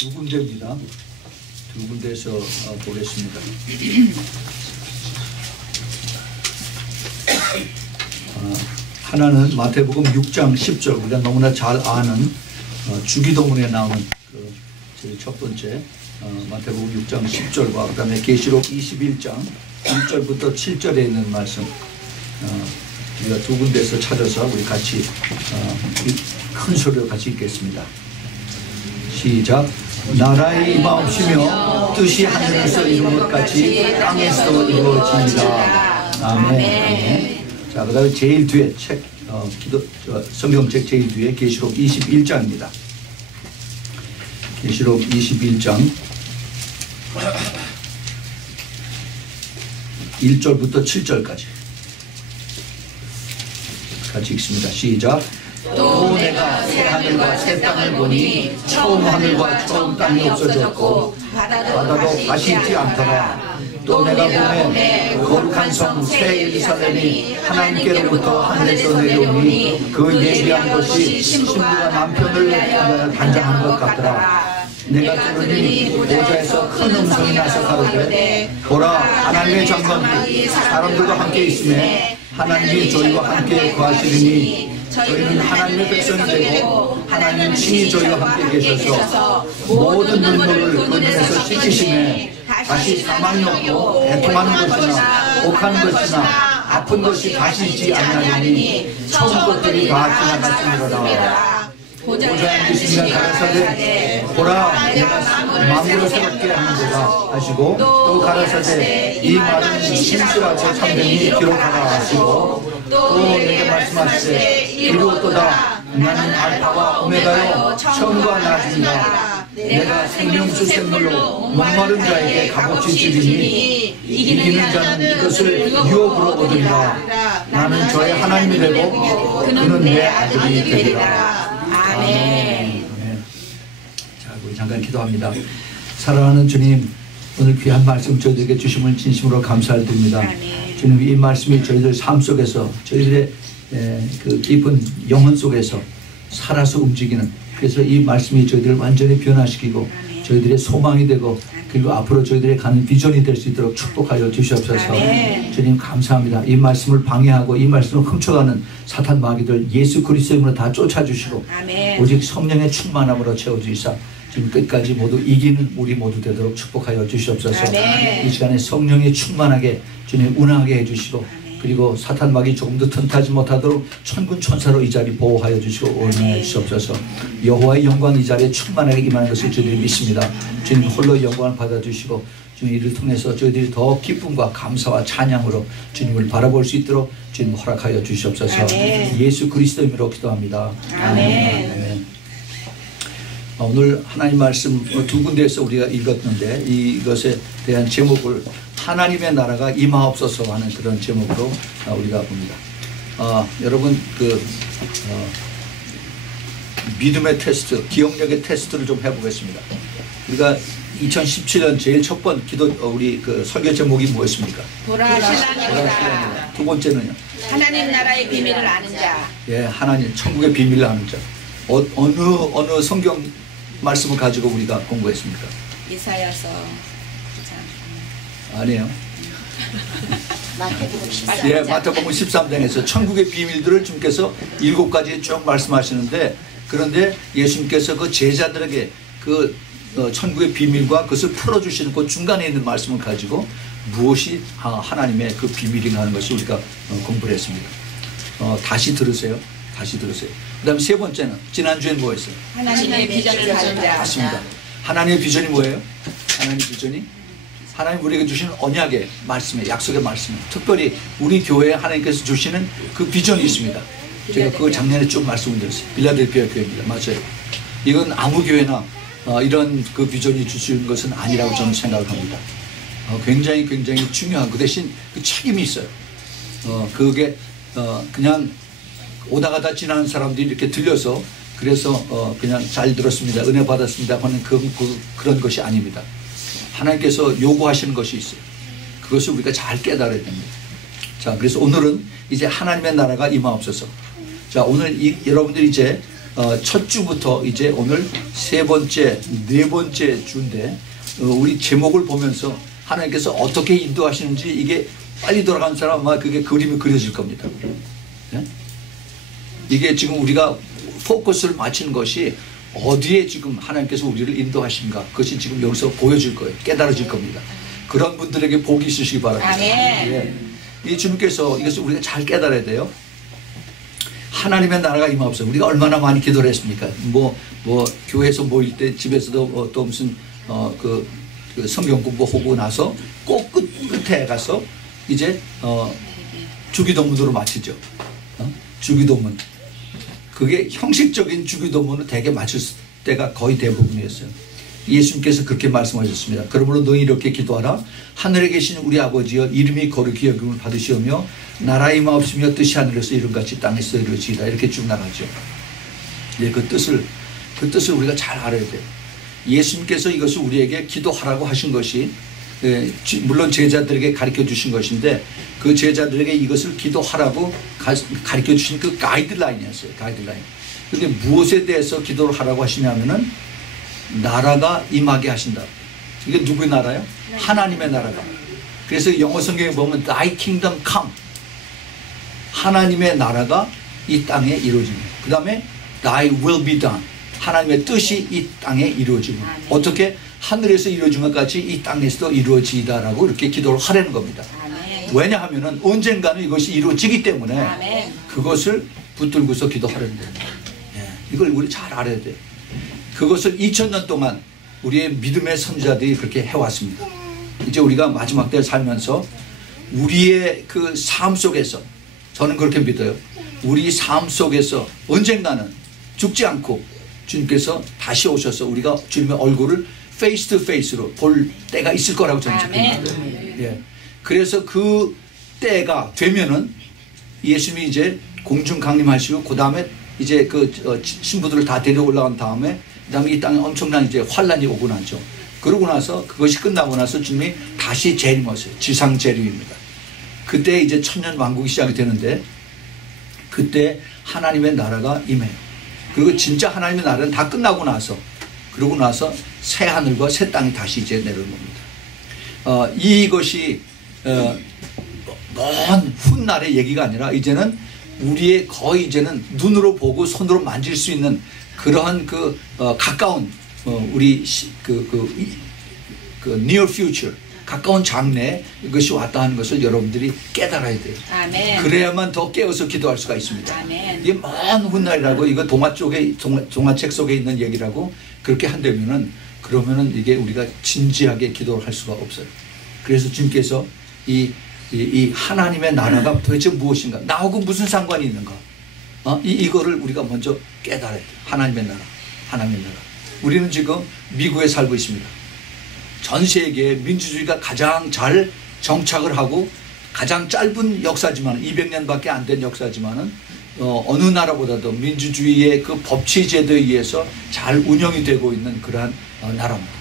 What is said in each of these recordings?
두 군데입니다. 두 군데에서 보겠습니다. 하나는 마태복음 6장 10절, 우리가 너무나 잘 아는 주기도문에 나오는 그 제일 첫 번째 마태복음 6장 10절과 그 다음에 계시록 21장 1절부터 7절에 있는 말씀, 우리가 두 군데에서 찾아서 우리 같이 큰 소리로 같이 읽겠습니다. 시작. 나라의 임하옵시며 뜻이 하늘에서 이룬 것 같이 땅에서 이루어집니다. 아멘. 자, 그 다음에 제일 뒤에 성경책 제일 뒤에 계시록 21장입니다. 계시록 21장 1절부터 7절까지 같이 읽습니다. 시작. 또 내가 새 하늘과 새 땅을 보니 처음 하늘과 처음 땅이 없어졌고 바다도 다시 있지 않더라. 또 내가 보매 거룩한 성 새 예루살렘이 하나님께로부터 하늘에서 내려오니 그 예비한 것이 신부가 남편을 단장한 것 같더라. 내가 들으니 보좌에서 큰 음성이 나서 가로되 보라, 하나님의 장막이 사람들과 함께 있음에 하나님이 저희와 함께 거하시리니 저희는 하나님의 백성이 되고 하나님 친히 저희와 함께 계셔서 모든 눈물을 그 눈에서 씻기심에 다시 사망이 없고 애통하는 것이나 옥하는 것이나 아픈 것이 다시 있지 아니하니 처음 것들이 다 지나갔으리로다. 보좌에 계신 이가 가라사대 보라, 내가 만물을 새롭게 하는도다 하시고, 또 가라사대 이 말은 신실하고 참되니 기록하라 하시고, 또 내게 말씀하시되 이루었도다. 나는 알파와 오메가요 처음과 나중이다. 내가 생명수 생물로 목마른 자에게 값없이 주리니 이기는 자는 이것을 유업으로 얻으리라. 나는 저의 하나님이 되고 그는 내 아들이 되리라. 아멘. 자, 우리 잠깐 기도합니다. 사랑하는 주님, 오늘 귀한 말씀 저희들에게 주심을 진심으로 감사를 드립니다. 주님, 이 말씀이 저희들 삶 속에서 저희들의 그 깊은 영혼 속에서 살아서 움직이는, 그래서 이 말씀이 저희들을 완전히 변화시키고 저희들의 소망이 되고 그리고 앞으로 저희들의 가는 비전이 될 수 있도록 축복하여 주시옵소서. 주님 감사합니다. 이 말씀을 방해하고 이 말씀을 훔쳐가는 사탄 마귀들 예수 그리스도 이름으로 다 쫓아주시고 오직 성령의 충만함으로 채워주시사 지금 끝까지 모두 이기는 우리 모두 되도록 축복하여 주시옵소서. 이 시간에 성령이 충만하게 주님 운하게 해주시고 그리고 사탄 마귀 조금도 틈타지 못하도록 천군 천사로 이 자리 보호하여 주시고 은혜해 주시옵소서. 여호와의 영광 이 자리에 충만하게 임하는 것을 저희들이 믿습니다. 주님 홀로 영광을 받아주시고 주님 이를 통해서 저희들이 더 기쁨과 감사와 찬양으로 주님을 바라볼 수 있도록 주님 허락하여 주시옵소서. 예수 그리스도 이름으로 기도합니다. 아멘. 오늘 하나님 말씀 두 군데에서 우리가 읽었는데 이것에 대한 제목을 하나님의 나라가 임하옵소서 하는 그런 제목으로 우리가 봅니다. 여러분 믿음의 테스트, 기억력의 테스트를 좀 해보겠습니다. 우리가 2017년 제일 첫 번 기도 우리 그 설교 제목이 뭐였습니까? 보라 신앙입니다. 두 번째는요? 하나님 나라의 비밀을 아는 자. 예, 하나님 천국의 비밀을 아는 자. 어느 성경 말씀을 가지고 우리가 공부했습니까? 이사야서. 아니에요. 마태복음 13장. 예, 마태복음 13장에서 천국의 비밀들을 주님께서 7가지 쭉 말씀하시는데, 그런데 예수님께서 그 제자들에게 그 천국의 비밀과 그것을 풀어주시는 그 중간에 있는 말씀을 가지고 무엇이 하나님의 그 비밀인가 하는 것을 우리가 공부를 했습니다. 다시 들으세요. 다시 들으세요. 그 다음에 세 번째는 지난주에는 뭐였어요? 하나님의 비전을 가진 자. 맞습니다. 하나님의 비전이 뭐예요? 하나님의 비전이 하나님 우리에게 주시는 언약의 말씀에, 약속의 말씀에, 특별히 우리 교회에 하나님께서 주시는 그 비전이 있습니다. 제가 그거 작년에 쭉 말씀드렸어요. 빌라델피아 교회입니다. 맞아요. 이건 아무 교회나 이런 그 비전이 주시는 것은 아니라고 저는 생각을 합니다. 굉장히 중요한, 그 대신 그 책임이 있어요. 그게 그냥 오다 가다 지나는 사람들이 이렇게 들려서 그래서 그냥 잘 들었습니다, 은혜 받았습니다 하는 그런 것이 아닙니다. 하나님께서 요구하시는 것이 있어요. 그것을 우리가 잘 깨달아야 됩니다. 자, 그래서 오늘은 이제 하나님의 나라가 임하옵소서. 자, 오늘 여러분들이 이제 첫 주부터 이제 오늘 세 번째, 네 번째 주인데 우리 제목을 보면서 하나님께서 어떻게 인도하시는지 이게 빨리 돌아가는 사람 아마 그게 그림이 그려질 겁니다. 네? 이게 지금 우리가 포커스를 맞추는 것이 어디에 지금 하나님께서 우리를 인도하신가 그것이 지금 여기서 보여질 거예요. 깨달아질 겁니다. 그런 분들에게 복이 있으시기 바랍니다. 예. 이 주님께서 이것을 우리가 잘 깨달아야 돼요. 하나님의 나라가 임하옵소서. 우리가 얼마나 많이 기도를 했습니까? 뭐 교회에서 모일 때 집에서도 또 무슨 그 성경 공부하고 나서 꼭 끝에 가서 이제 주기도문으로 마치죠. 주기도문. 그게 형식적인 주기도문을 대개 마칠 때가 거의 대부분이었어요. 예수님께서 그렇게 말씀하셨습니다. 그러므로 너희 이렇게 기도하라. 하늘에 계신 우리 아버지여 이름이 거룩히 여김을 받으시오며 나라의 임하옵시며 뜻이 하늘에서 이룬같이 땅에서 이루어지이다. 이렇게 쭉 나가죠. 네, 그 뜻을 우리가 잘 알아야 돼요. 예수님께서 이것을 우리에게 기도하라고 하신 것이 물론 제자들에게 가르쳐 주신 것인데 그 제자들에게 이것을 기도하라고 가르쳐 주신 그 가이드라인이었어요. 가이드라인. 그런데 무엇에 대해서 기도를 하라고 하시냐면은 나라가 임하게 하신다. 이게 누구의 나라요? 하나님의 나라가. 그래서 영어 성경에 보면 Thy kingdom come. 하나님의 나라가 이 땅에 이루어집니다. 그 다음에 Thy will be done. 하나님의 뜻이 이 땅에 이루어집니다. 어떻게? 하늘에서 이루어진 것 같이 이 땅에서도 이루어지다라고 이렇게 기도를 하라는 겁니다. 왜냐하면 언젠가는 이것이 이루어지기 때문에 그것을 붙들고서 기도하라는 겁니다. 이걸 우리 잘 알아야 돼요. 그것을 2000년 동안 우리의 믿음의 선지자들이 그렇게 해왔습니다. 이제 우리가 마지막 때 살면서 우리의 그 삶 속에서 저는 그렇게 믿어요. 우리 삶 속에서 언젠가는 죽지 않고 주님께서 다시 오셔서 우리가 주님의 얼굴을 페이스 투 페이스로 볼 때가 있을 거라고 저는 믿습니다. 예. 그래서 그 때가 되면은 예수님이 이제 공중 강림하시고 그 다음에 이제 그 신부들을 다 데려 올라간 다음에 그 다음에 이 땅에 엄청난 이제 환란이 오고 나죠. 그러고 나서 그것이 끝나고 나서 주님이 다시 재림하세요. 지상 재림입니다. 그때 이제 천년 왕국이 시작이 되는데 그때 하나님의 나라가 임해요. 그리고 진짜 하나님의 나라는 다 끝나고 나서 그러고 나서 새 하늘과 새 땅이 다시 이제 내려오는 겁니다. 이것이 먼 훗날의 얘기가 아니라 이제는 우리의 거의 이제는 눈으로 보고 손으로 만질 수 있는 그러한 가까운 우리 near future 가까운 장래에 이것이 왔다 하는 것을 여러분들이 깨달아야 돼요. 아멘. 그래야만 더 깨어서 기도할 수가 있습니다. 아멘. 이게 먼 훗날이라고 이거 동화책 속에 있는 얘기라고 그렇게 한다면은 그러면은 이게 우리가 진지하게 기도를 할 수가 없어요. 그래서 주님께서 이 하나님의 나라가 도대체 무엇인가? 나하고 무슨 상관이 있는가? 이거를 우리가 먼저 깨달아야 돼요. 하나님의 나라, 하나님의 나라. 우리는 지금 미국에 살고 있습니다. 전 세계에 민주주의가 가장 잘 정착을 하고 가장 짧은 역사지만 200년밖에 안 된 역사지만은 어느 나라보다도 민주주의의 그 법치 제도에 의해서 잘 운영이 되고 있는 그러한 나라입니다.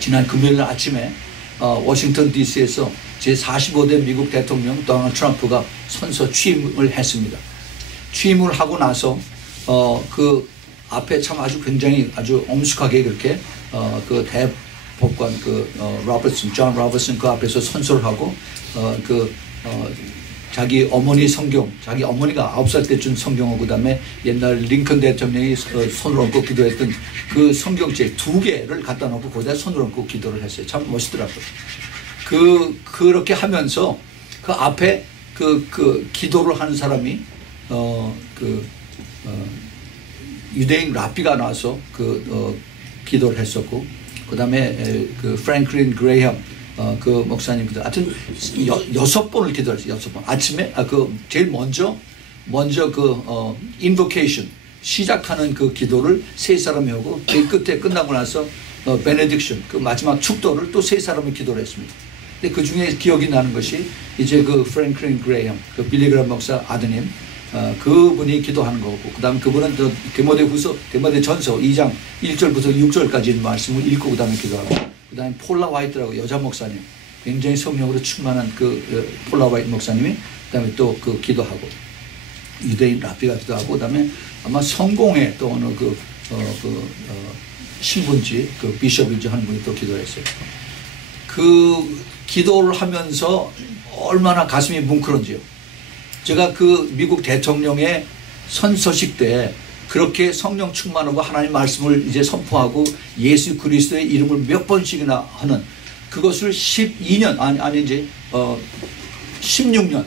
지난 금요일 아침에 워싱턴 DC에서 제45대 미국 대통령 도널드 트럼프가 선서 취임을 했습니다. 취임을 하고 나서 그 앞에 참 아주 굉장히 아주 엄숙하게 그렇게 그 대법관 존 로버슨 그 앞에서 선서를 하고 자기 어머니 성경, 자기 어머니가 9살 때 준 성경하고 그다음에 옛날 링컨 대통령이 손을 얹고 기도했던 그 성경책 2개를 갖다 놓고 거기다 손을 얹고 기도를 했어요. 참 멋있더라고요. 그렇게 하면서 그 앞에 기도를 하는 사람이 유대인 랍비가 나와서 기도를 했었고 그다음에 프랭클린 그레이엄 그 목사님들 하여튼 6번을 기도했어요. 6번. 아침에 제일 먼저 invocation 시작하는 그 기도를 3사람이 하고 그 끝에 끝나고 나서 benediction 그 마지막 축도를 또 3사람이 기도를 했습니다. 근데 그 중에 기억이 나는 것이 이제 그 프랭클린 그레이엄 그 빌리그람 목사 아드님 그분이 기도하는 거고 그다음 그분은 디모데전서 2장 1절부터 6절까지 있는 말씀을 읽고 그다음에 기도하고 그다음에 폴라 화이트라고 여자 목사님 굉장히 성령으로 충만한 폴라 화이트 목사님이 그다음에 또 기도하고 유대인 라비 같기도 하고, 그다음에 아마 성공회 또 어느 신분지 그 비숍인지 하는 분이 또 기도했어요. 그 기도를 하면서 얼마나 가슴이 뭉클한지요. 제가 그 미국 대통령의 선서식 때 그렇게 성령 충만하고 하나님 말씀을 이제 선포하고 예수 그리스도의 이름을 몇 번씩이나 하는 그것을 12년 아니 이제 16년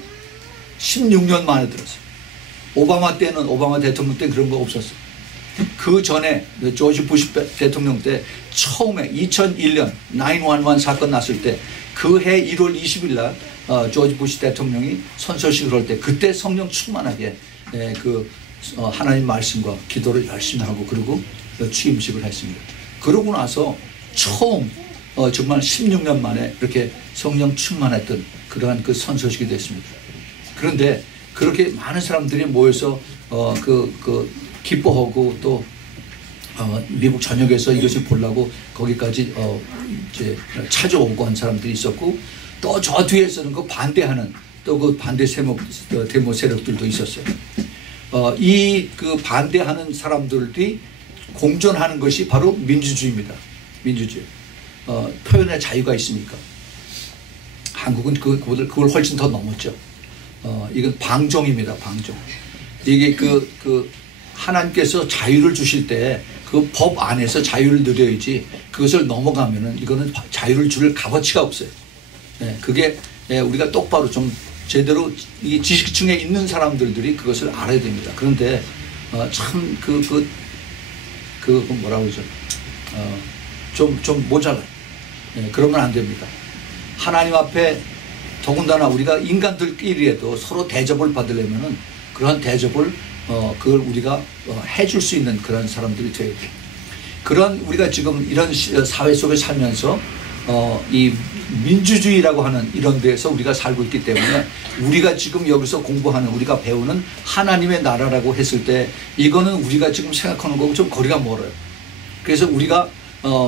만에 들었어요. 오바마 대통령 때 그런 거 없었어요. 그 전에 조지 부시 대통령 때 처음에 2001년 9/11 사건 났을 때 그 해 1월 20일 날 조지 부시 대통령이 선서식을 할 때 그때 성령 충만하게 하나님 말씀과 기도를 열심히 하고 그리고 취임식을 했습니다. 그러고 나서 처음 정말 16년 만에 이렇게 성령 충만했던 그러한 그 선서식이 됐습니다. 그런데 그렇게 많은 사람들이 모여서 기뻐하고 또 미국 전역에서 이것을 보려고 거기까지 이제 찾아오고 한 사람들이 있었고 또 저 뒤에서는 그 반대하는 또 그 반대 데모 세력들도 있었어요. 이 그 반대하는 사람들이 공존하는 것이 바로 민주주의입니다. 민주주의. 표현의 자유가 있으니까. 한국은 그걸 훨씬 더 넘었죠. 이건 방종입니다. 방종. 이게 하나님께서 자유를 주실 때 그 법 안에서 자유를 누려야지 그것을 넘어가면은 이거는 자유를 줄 값어치가 없어요. 그게 우리가 똑바로 좀 제대로 이 지식층에 있는 사람들이 그것을 알아야 됩니다. 그런데 참 뭐라고 그러죠? 좀 모자라요. 그러면 안 됩니다. 하나님 앞에 더군다나 우리가 인간들끼리에도 서로 대접을 받으려면은 그런 대접을 그걸 우리가 해줄 수 있는 그런 사람들이 되어야 돼요. 그런 우리가 지금 이런 사회 속에 살면서 이 민주주의라고 하는 이런 데에서 우리가 살고 있기 때문에 우리가 지금 여기서 공부하는 우리가 배우는 하나님의 나라라고 했을 때 이거는 우리가 지금 생각하는 거고 좀 거리가 멀어요. 그래서 우리가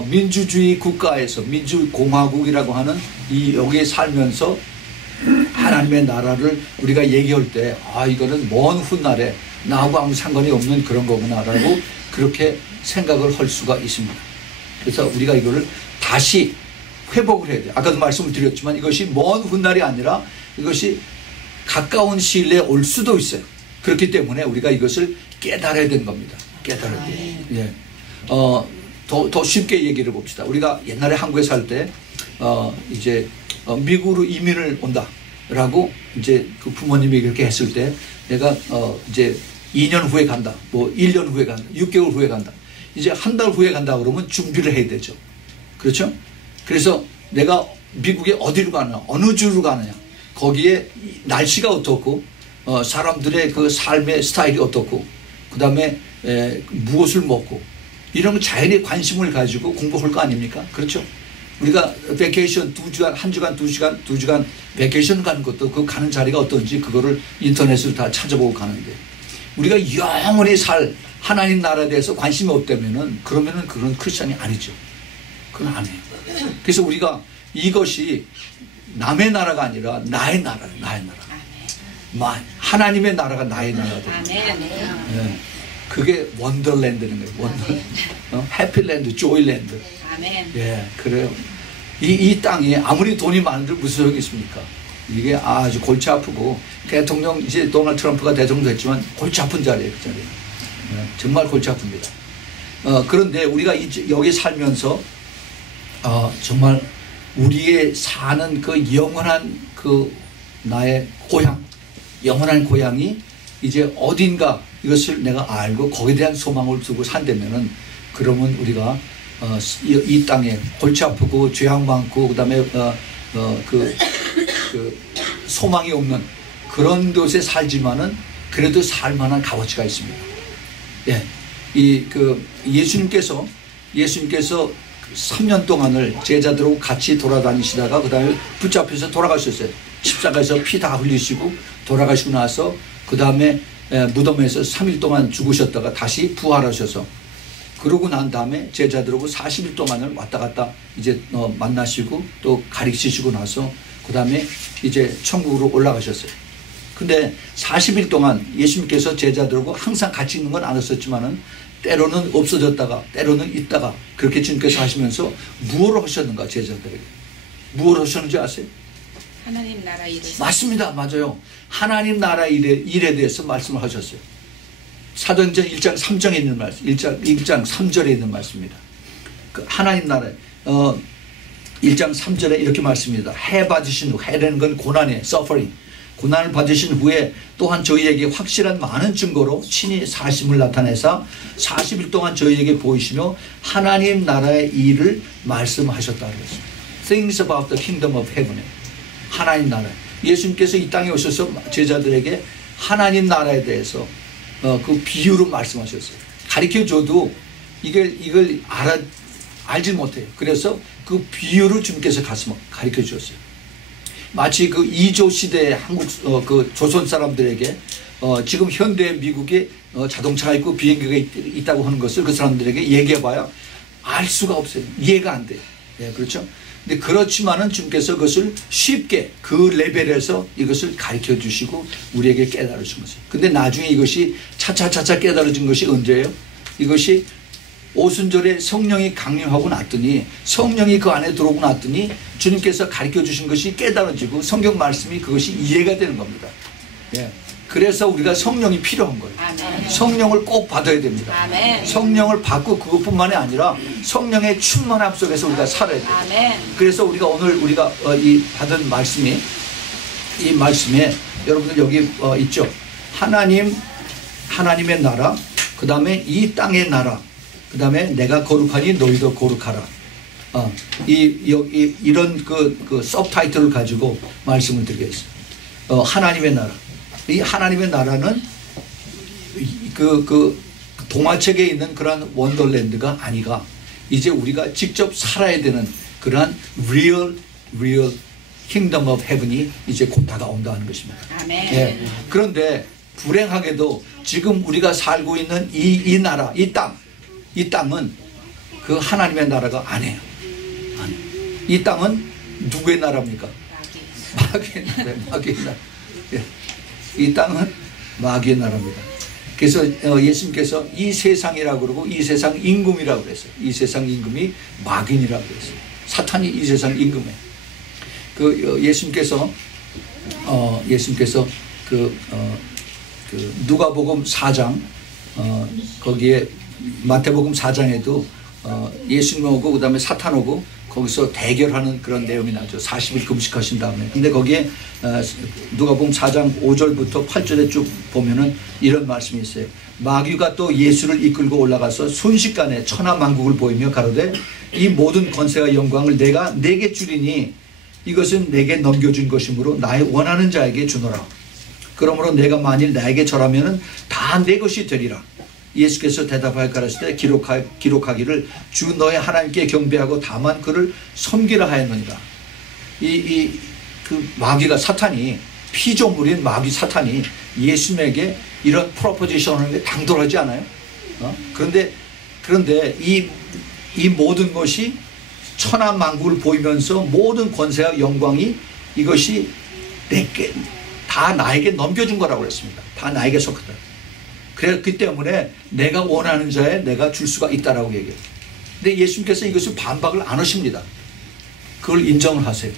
민주주의 국가에서 민주공화국이라고 하는 여기에 살면서 하나님의 나라를 우리가 얘기할 때 이거는 먼 훗날에 나하고 아무 상관이 없는 그런 거구나라고 그렇게 생각을 할 수가 있습니다. 그래서 우리가 이거를 다시 회복을 해야 돼요. 아까도 말씀을 드렸지만 이것이 먼 훗날이 아니라 이것이 가까운 시일 내에 올 수도 있어요. 그렇기 때문에 우리가 이것을 깨달아야 되는 겁니다. 깨달아야 돼요. 예. 더 쉽게 얘기를 봅시다. 우리가 옛날에 한국에 살 때 이제 미국으로 이민을 온다라고 이제 그 부모님이 그렇게 했을 때 내가 이제 2년 후에 간다, 뭐 1년 후에 간다, 6개월 후에 간다. 이제 한 달 후에 간다 그러면 준비를 해야 되죠. 그렇죠? 그래서 내가 미국에 어디로 가느냐, 어느 주로 가느냐, 거기에 날씨가 어떻고, 사람들의 그 삶의 스타일이 어떻고, 그 다음에 무엇을 먹고, 이런 자연의 관심을 가지고 공부할 거 아닙니까? 그렇죠? 우리가 베케이션 2주간, 1주간, 2주간 베케이션 가는 것도 그 가는 자리가 어떤지 그거를 인터넷으로 다 찾아보고 가는데 우리가 영원히 살 하나님 나라에 대해서 관심이 없다면은 그러면은 그런 크리스찬이 아니죠. 그건 아니에요. 그래서 우리가 이것이 남의 나라가 아니라 나의 나라예요. 나의 나라. 하나님의 나라가 나의 나라다. 네. 그게 원더랜드는 거예요. 원더랜드. 해피랜드, 조이랜드. 아멘. 예, 그래요. 이 땅에 아무리 돈이 많은들 무슨 소용이 있습니까? 이게 아주 골치 아프고 대통령 이제 도널드 트럼프가 대통령 됐지만 골치 아픈 자리예요. 그 자리에. 예, 정말 골치 아픕니다. 그런데 우리가 여기 살면서 정말 우리의 사는 그 영원한 그 나의 고향, 영원한 고향이 이제 어딘가 이것을 내가 알고 거기에 대한 소망을 두고 산다면은 그러면 우리가 이 땅에 골치 아프고 죄악 많고 그다음에 그 소망이 없는 그런 곳에 살지만은 그래도 살만한 값어치가 있습니다. 예, 예수님께서 3년 동안을 제자들하고 같이 돌아다니시다가 그다음에 붙잡혀서 돌아가셨어요. 십자가에서 피 다 흘리시고 돌아가시고 나서 그다음에 무덤에서 3일 동안 죽으셨다가 다시 부활하셔서 그러고 난 다음에 제자들하고 40일 동안을 왔다 갔다 이제 만나시고 또 가르치시고 나서 그 다음에 이제 천국으로 올라가셨어요. 근데 40일 동안 예수님께서 제자들하고 항상 같이 있는 건 아니었지만은 때로는 없어졌다가 때로는 있다가 그렇게 주님께서 하시면서 무엇을 하셨는가 제자들에게. 무엇을 하셨는지 아세요? 하나님 나라 일을 맞습니다. 맞아요. 하나님 나라 일에 대해서 말씀을 하셨어요. 사도행전 1장 3장에 있는 말씀, 1장 3절에 있는 말씀입니다. 그 하나님 나라 1장 3절에 이렇게 말씀입니다. 해 받으신 후, 해라는 건 고난이에요. suffering. 고난을 받으신 후에 또한 저희에게 확실한 많은 증거로 친히 사심을 나타내사 40일 동안 저희에게 보이시며 하나님 나라의 일을 말씀하셨다고 했습니다. Things about the kingdom of heaven. 하나님 나라. 예수님께서 이 땅에 오셔서 제자들에게 하나님 나라에 대해서 그 비유로 말씀하셨어요. 가르쳐줘도 이걸 알지 못해요. 그래서 그 비유를 주님께서 가서 가르쳐 주셨어요. 마치 그 2조 시대의 한국 그 조선 사람들에게 지금 현대 미국에 자동차가 있고 비행기가 있다고 하는 것을 그 사람들에게 얘기해봐야 알 수가 없어요. 이해가 안 돼요. 예, 그렇죠? 근데 그렇지만은 주님께서 그것을 쉽게 그 레벨에서 이것을 가르쳐 주시고 우리에게 깨달아 준 것이에요. 근데 나중에 이것이 차차차차 깨달아진 것이 언제예요? 이것이 오순절에 성령이 강림하고 났더니 성령이 그 안에 들어오고 났더니 주님께서 가르쳐 주신 것이 깨달아지고 성경 말씀이 그것이 이해가 되는 겁니다. 예. 그래서 우리가 성령이 필요한 거예요. 아멘. 성령을 꼭 받아야 됩니다. 아멘. 성령을 받고 그것뿐만이 아니라 성령의 충만함 속에서 우리가 살아야 돼요. 아멘. 그래서 우리가 오늘 우리가 이 받은 말씀이 이 말씀에 여러분들 여기 있죠. 하나님의 나라, 그 다음에 이 땅의 나라, 그 다음에 내가 거룩하니 너희도 거룩하라. 이런 그 서브타이틀을 가지고 말씀을 드리겠습니다. 하나님의 나라. 이 하나님의 나라는 그 동화책에 있는 그러한 원더랜드가 아니가 이제 우리가 직접 살아야 되는 그러한 real kingdom of heaven이 이제 곧 다가온다는 것입니다. 아멘. 예. 그런데 불행하게도 지금 우리가 살고 있는 이 나라, 이 땅은 그 하나님의 나라가 아니에요. 이 땅은 누구의 나라입니까? 마귀의 나라예요. 마귀의 나라. 예. 이 땅은 마귀의 나라입니다. 그래서 예수님께서 이 세상이라고 그러고 이 세상 임금이라고 그랬어요. 이 세상 임금이 마귀니라고 그랬어요. 사탄이 이 세상 임금이에요. 그 예수님께서 그 누가복음 4장 거기에 마태복음 4장에도 예수님 오고 그 다음에 사탄 오고 거기서 대결하는 그런 내용이 나죠. 40일 금식하신 다음에. 근데 거기에 누가복음 4장 5절부터 8절에 쭉 보면은 이런 말씀이 있어요. 마귀가 또 예수를 이끌고 올라가서 순식간에 천하만국을 보이며 가로되 이 모든 권세와 영광을 내가 내게 주리니 이것은 내게 넘겨준 것이므로 나의 원하는 자에게 주노라. 그러므로 내가 만일 나에게 절하면은 다 내 것이 되리라. 예수께서 대답하여 가라사대 기록하기를 주 너의 하나님께 경배하고 다만 그를 섬기라 하였느니라. 그 마귀가 사탄이 피조물인 마귀 사탄이 예수님에게 이런 프로포지션을 하는 게 당돌하지 않아요? 그런데 이 모든 것이 천하만국을 보이면서 모든 권세와 영광이 이것이 내게 다 나에게 넘겨준 거라고 그랬습니다. 다 나에게 속하다. 그렇기 때문에 내가 원하는 자에 내가 줄 수가 있다라고 얘기해요. 근데 예수님께서 이것을 반박을 안 하십니다. 그걸 인정을 하세요.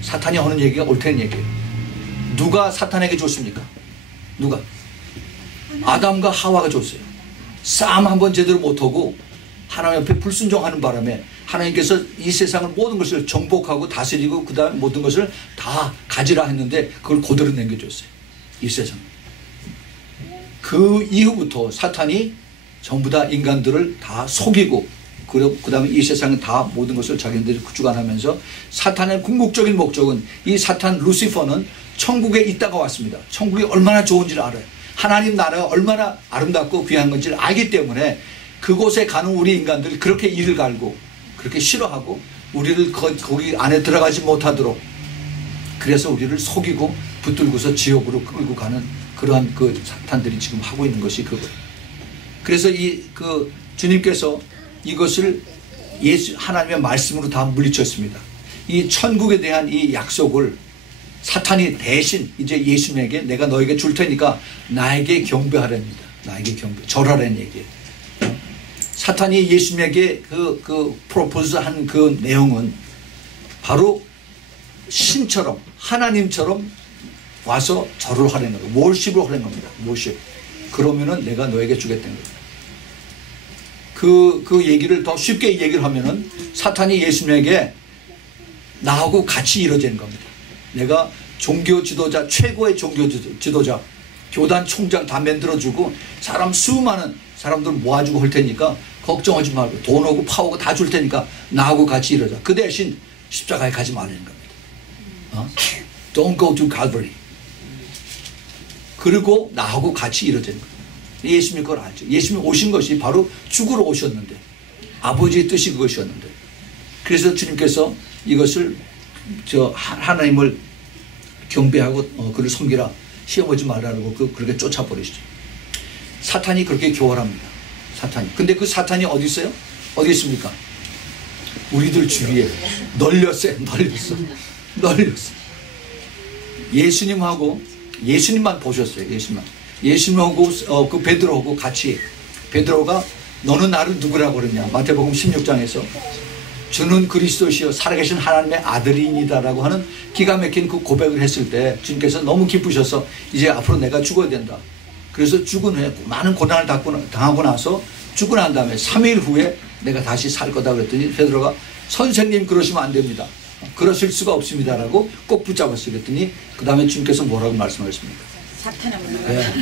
사탄이 하는 얘기가 옳다는 얘기예요. 누가 사탄에게 줬습니까? 누가? 아담과 하와가 줬어요. 싸움 한번 제대로 못하고 하나님 옆에 불순종하는 바람에 하나님께서 이 세상을 모든 것을 정복하고 다스리고 그 다음에 모든 것을 다 가지라 했는데 그걸 그대로 남겨줬어요. 이 세상. 그 이후부터 사탄이 전부 다 인간들을 다 속이고 그 다음에 이 세상은 다 모든 것을 자기들이 주관하면서 사탄의 궁극적인 목적은 이 사탄 루시퍼는 천국에 있다가 왔습니다. 천국이 얼마나 좋은지를 알아요. 하나님 나라가 얼마나 아름답고 귀한 건지를 알기 때문에 그곳에 가는 우리 인간들이 그렇게 이를 갈고 그렇게 싫어하고 우리를 거기 안에 들어가지 못하도록 그래서 우리를 속이고 붙들고서 지옥으로 끌고 가는 그러한 그 사탄들이 지금 하고 있는 것이 그거예요. 그래서 그 주님께서 이것을 하나님의 말씀으로 다 물리쳤습니다. 이 천국에 대한 이 약속을 사탄이 대신 이제 예수님에게 내가 너에게 줄 테니까 나에게 경배하랍니다. 나에게 절하라는 얘기예요. 사탄이 예수님에게 그 프로포즈한 그 내용은 바로 신처럼 하나님처럼 와서 절을 하라는 거예요. 월십을 하라는 겁니다. 월십. 그러면은 내가 너에게 주겠다는 거예요. 그 얘기를 더 쉽게 얘기를 하면은 사탄이 예수님에게 나하고 같이 이루어지는 겁니다. 내가 종교 지도자, 최고의 종교 지도자, 교단 총장 다 만들어주고 수많은 사람들 모아주고 할 테니까 걱정하지 말고 돈 오고 파오고 다 줄 테니까 나하고 같이 이루어져. 그 대신 십자가에 가지 말라는 겁니다. Don't go to Calvary. 그리고 나하고 같이 이루어지는 거예요. 예수님이 그걸 알죠. 예수님이 오신 것이 바로 죽으러 오셨는데 아버지의 뜻이 그것이었는데 그래서 주님께서 이것을 하나님을 경배하고 그를 섬기라 시험하지 말라고 그렇게 쫓아버리시죠. 사탄이 그렇게 교활합니다. 사탄이. 근데 그 사탄이 어디 있어요? 어디 있습니까? 우리들 주위에 널렸어요. 널렸어. 예수님만 보셨어요. 예수님하고 그 베드로하고 같이 베드로가 너는 나를 누구라고 그러냐 마태복음 16장에서 주는 그리스도시요 살아계신 하나님의 아들이니다라고 하는 기가 막힌 그 고백을 했을 때 주님께서 너무 기쁘셔서 이제 앞으로 내가 죽어야 된다. 그래서 죽은 후에 많은 고난을 당하고 나서 죽고 난 다음에 3일 후에 내가 다시 살 거다 그랬더니 베드로가 선생님 그러시면 안 됩니다. 그러실 수가 없습니다라고 꼭 붙잡았어요. 그랬더니 그 다음에 주님께서 뭐라고 말씀하셨습니까? 사탄아 물러가라. 네.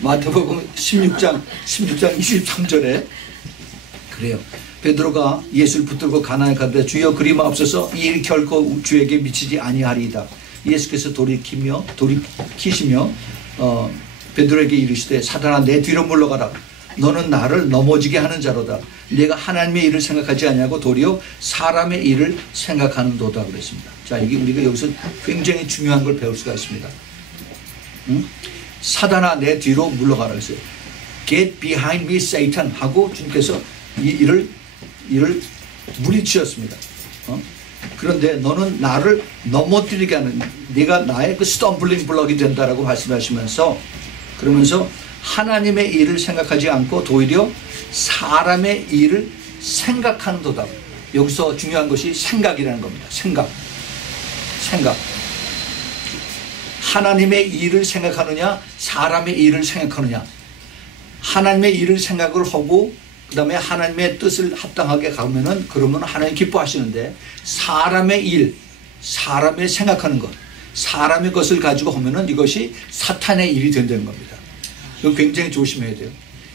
마태복음 16장 23절에 그래요. 베드로가 예수를 붙들고 가나에 가되 주여 그리마옵소서 이 일 결코 주에게 미치지 아니하리이다. 예수께서 돌이키시며 베드로에게 이르시되 사단아 내 뒤로 물러가라. 너는 나를 넘어지게 하는 자로다. 네가 하나님의 일을 생각하지 아니하고 도리어 사람의 일을 생각하는도다 그랬습니다. 자, 이게 우리가 여기서 굉장히 중요한 걸 배울 수가 있습니다. 사단아 내 뒤로 물러가라 했어요. Get behind me, Satan 하고 주님께서 이를 물리치셨습니다. 그런데 너는 나를 넘어뜨리게 하는 네가 나의 그 스톰블링 블럭이 된다라고 말씀하시면서 그러면서 하나님의 일을 생각하지 않고 도리어 사람의 일을 생각하는도다. 여기서 중요한 것이 생각이라는 겁니다. 생각. 하나님의 일을 생각하느냐 사람의 일을 생각하느냐. 하나님의 일을 생각을 하고 그 다음에 하나님의 뜻을 합당하게 가면은 그러면 하나님 기뻐하시는데 사람의 일, 사람의 생각하는 것, 사람의 것을 가지고 하면은 이것이 사탄의 일이 된다는 겁니다. 이거 굉장히 조심해야 돼요.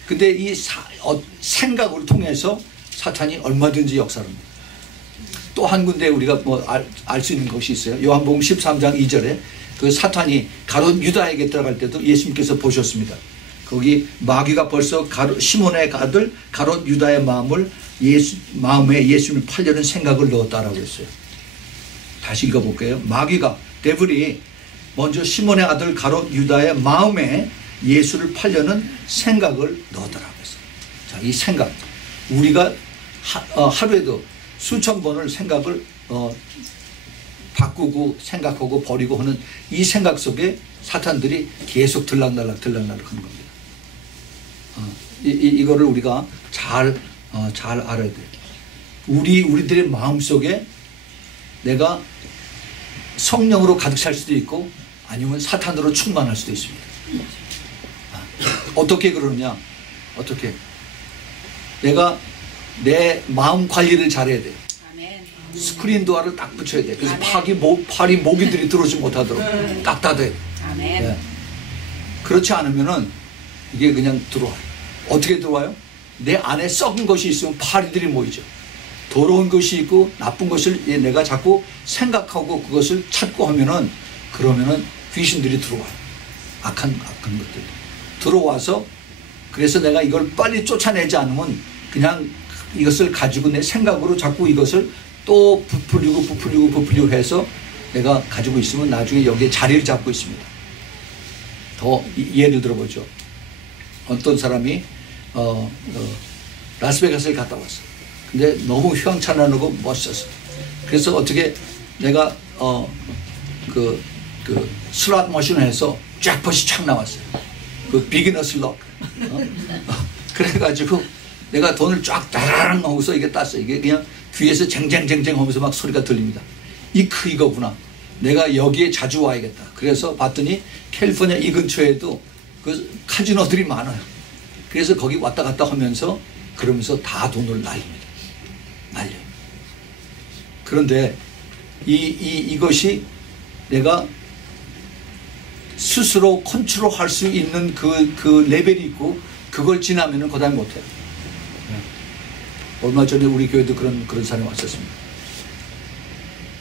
근데 이 생각을 통해서 사탄이 얼마든지 역사합니다. 또 한 군데 우리가 알 수 있는 것이 있어요. 요한복음 13장 2절에 그 사탄이 가룟 유다에게 들어갈 때도 예수님께서 보셨습니다. 거기 마귀가 벌써 시몬의 아들 가룟 유다의 마음에 예수님을 팔려는 생각을 넣었다라고 했어요. 다시 읽어볼게요. 마귀가 데블이 먼저 시몬의 아들 가룟 유다의 마음에 예수를 팔려는 생각을 넣었다라고 했어요. 자, 이 생각 우리가 하루에도 수천 번을 생각을 바꾸고 생각하고 버리고 하는 이 생각 속에 사탄들이 계속 들락날락 하는 겁니다. 이거를 우리가 잘 알아야 돼요. 우리들의 마음 속에 내가 성령으로 가득 찰 수도 있고 아니면 사탄으로 충만할 수도 있습니다. 어떻게 그러느냐? 어떻게? 내가 내 마음 관리를 잘해야 돼요. 스크린 도어를 딱 붙여야 돼. 그래서 팔이 모기들이 들어오지 못하도록 딱 닫아야 돼. 네. 그렇지 않으면은 이게 그냥 들어와요. 어떻게 들어와요? 내 안에 썩은 것이 있으면 파리들이 모이죠. 더러운 것이 있고 나쁜 것을 내가 자꾸 생각하고 그것을 찾고 하면은 그러면은 귀신들이 들어와요. 악한 것들 들어와서 그래서 내가 이걸 빨리 쫓아내지 않으면 그냥 이것을 가지고 내 생각으로 자꾸 이것을 또 부풀리고 해서 내가 가지고 있으면 나중에 여기에 자리를 잡고 있습니다. 더 예를 들어보죠. 어떤 사람이 라스베가스를 갔다 왔어. 근데 너무 휘황찬란하고 멋있었어. 그래서 어떻게 내가 슬롯 머신을 해서 잭팟이 착 나왔어요. 그 비기너스 럭. 그래가지고 내가 돈을 쫙 따라랑 하고서 이게 땄어요. 이게 그냥 귀에서 쟁쟁쟁쟁 하면서 막 소리가 들립니다. 이거구나. 내가 여기에 자주 와야겠다. 그래서 봤더니 캘리포니아 이 근처에도 그 카지노들이 많아요. 그래서 거기 왔다 갔다 하면서 그러면서 다 돈을 날립니다. 날려요. 그런데 이것이 내가 스스로 컨트롤할 수 있는 그 레벨이 있고 그걸 지나면은 그 다음에 못해요. 얼마 전에 우리 교회도 그런 사람이 왔었습니다.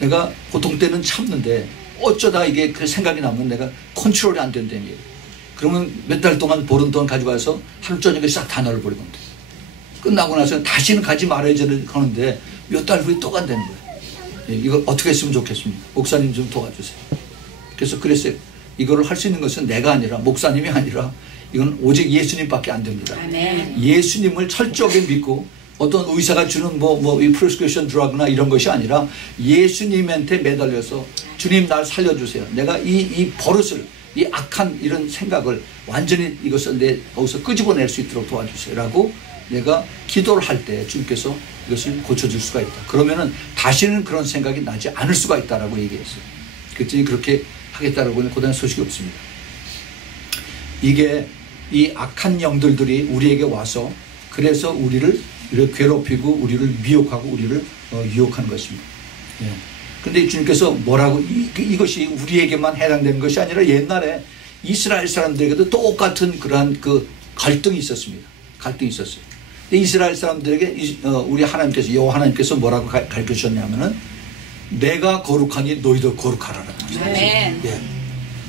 내가 보통 때는 참는데 어쩌다 이게 그 생각이 나면 내가 컨트롤이 안 된다는 얘기예요. 그러면 몇 달 동안 버는 돈 가지고 와서 하루 저녁에 싹 다 날려버리면 돼. 끝나고 나서 다시는 가지 말아야지 하는데 몇 달 후에 또 간다는 거예요. 이거 어떻게 했으면 좋겠습니다. 목사님 좀 도와주세요. 그래서 그랬어요. 이거를 할 수 있는 것은 내가 아니라 목사님이 아니라 이건 오직 예수님밖에 안 됩니다. 아멘. 예수님을 철저하게 믿고 어떤 의사가 주는 이 프리스크리션 드러그나 이런 것이 아니라 예수님한테 매달려서 주님 날 살려주세요. 내가 이 버릇을 이 악한 이런 생각을 완전히 이것을 거기서 끄집어낼 수 있도록 도와주세요. 라고 내가 기도를 할 때 주님께서 이것을 고쳐줄 수가 있다. 그러면은 다시는 그런 생각이 나지 않을 수가 있다라고 얘기했어요. 그랬더니 그렇게 하겠다라고 하는 고단한 소식이 없습니다. 이게 이 악한 영들이 우리에게 와서 그래서 우리를 괴롭히고 우리를 미혹하고 우리를 유혹하는 것입니다. 그런데 주님께서 뭐라고 이것이 우리에게만 해당되는 것이 아니라 옛날에 이스라엘 사람들에게도 똑같은 그러한 그 갈등이 있었습니다. 갈등이 있었어요. 근데 이스라엘 사람들에게 우리 하나님께서 여호와 하나님께서 뭐라고 가르쳐 주셨냐면은 내가 거룩하니 너희도 거룩하라는 말씀이에요. 아멘.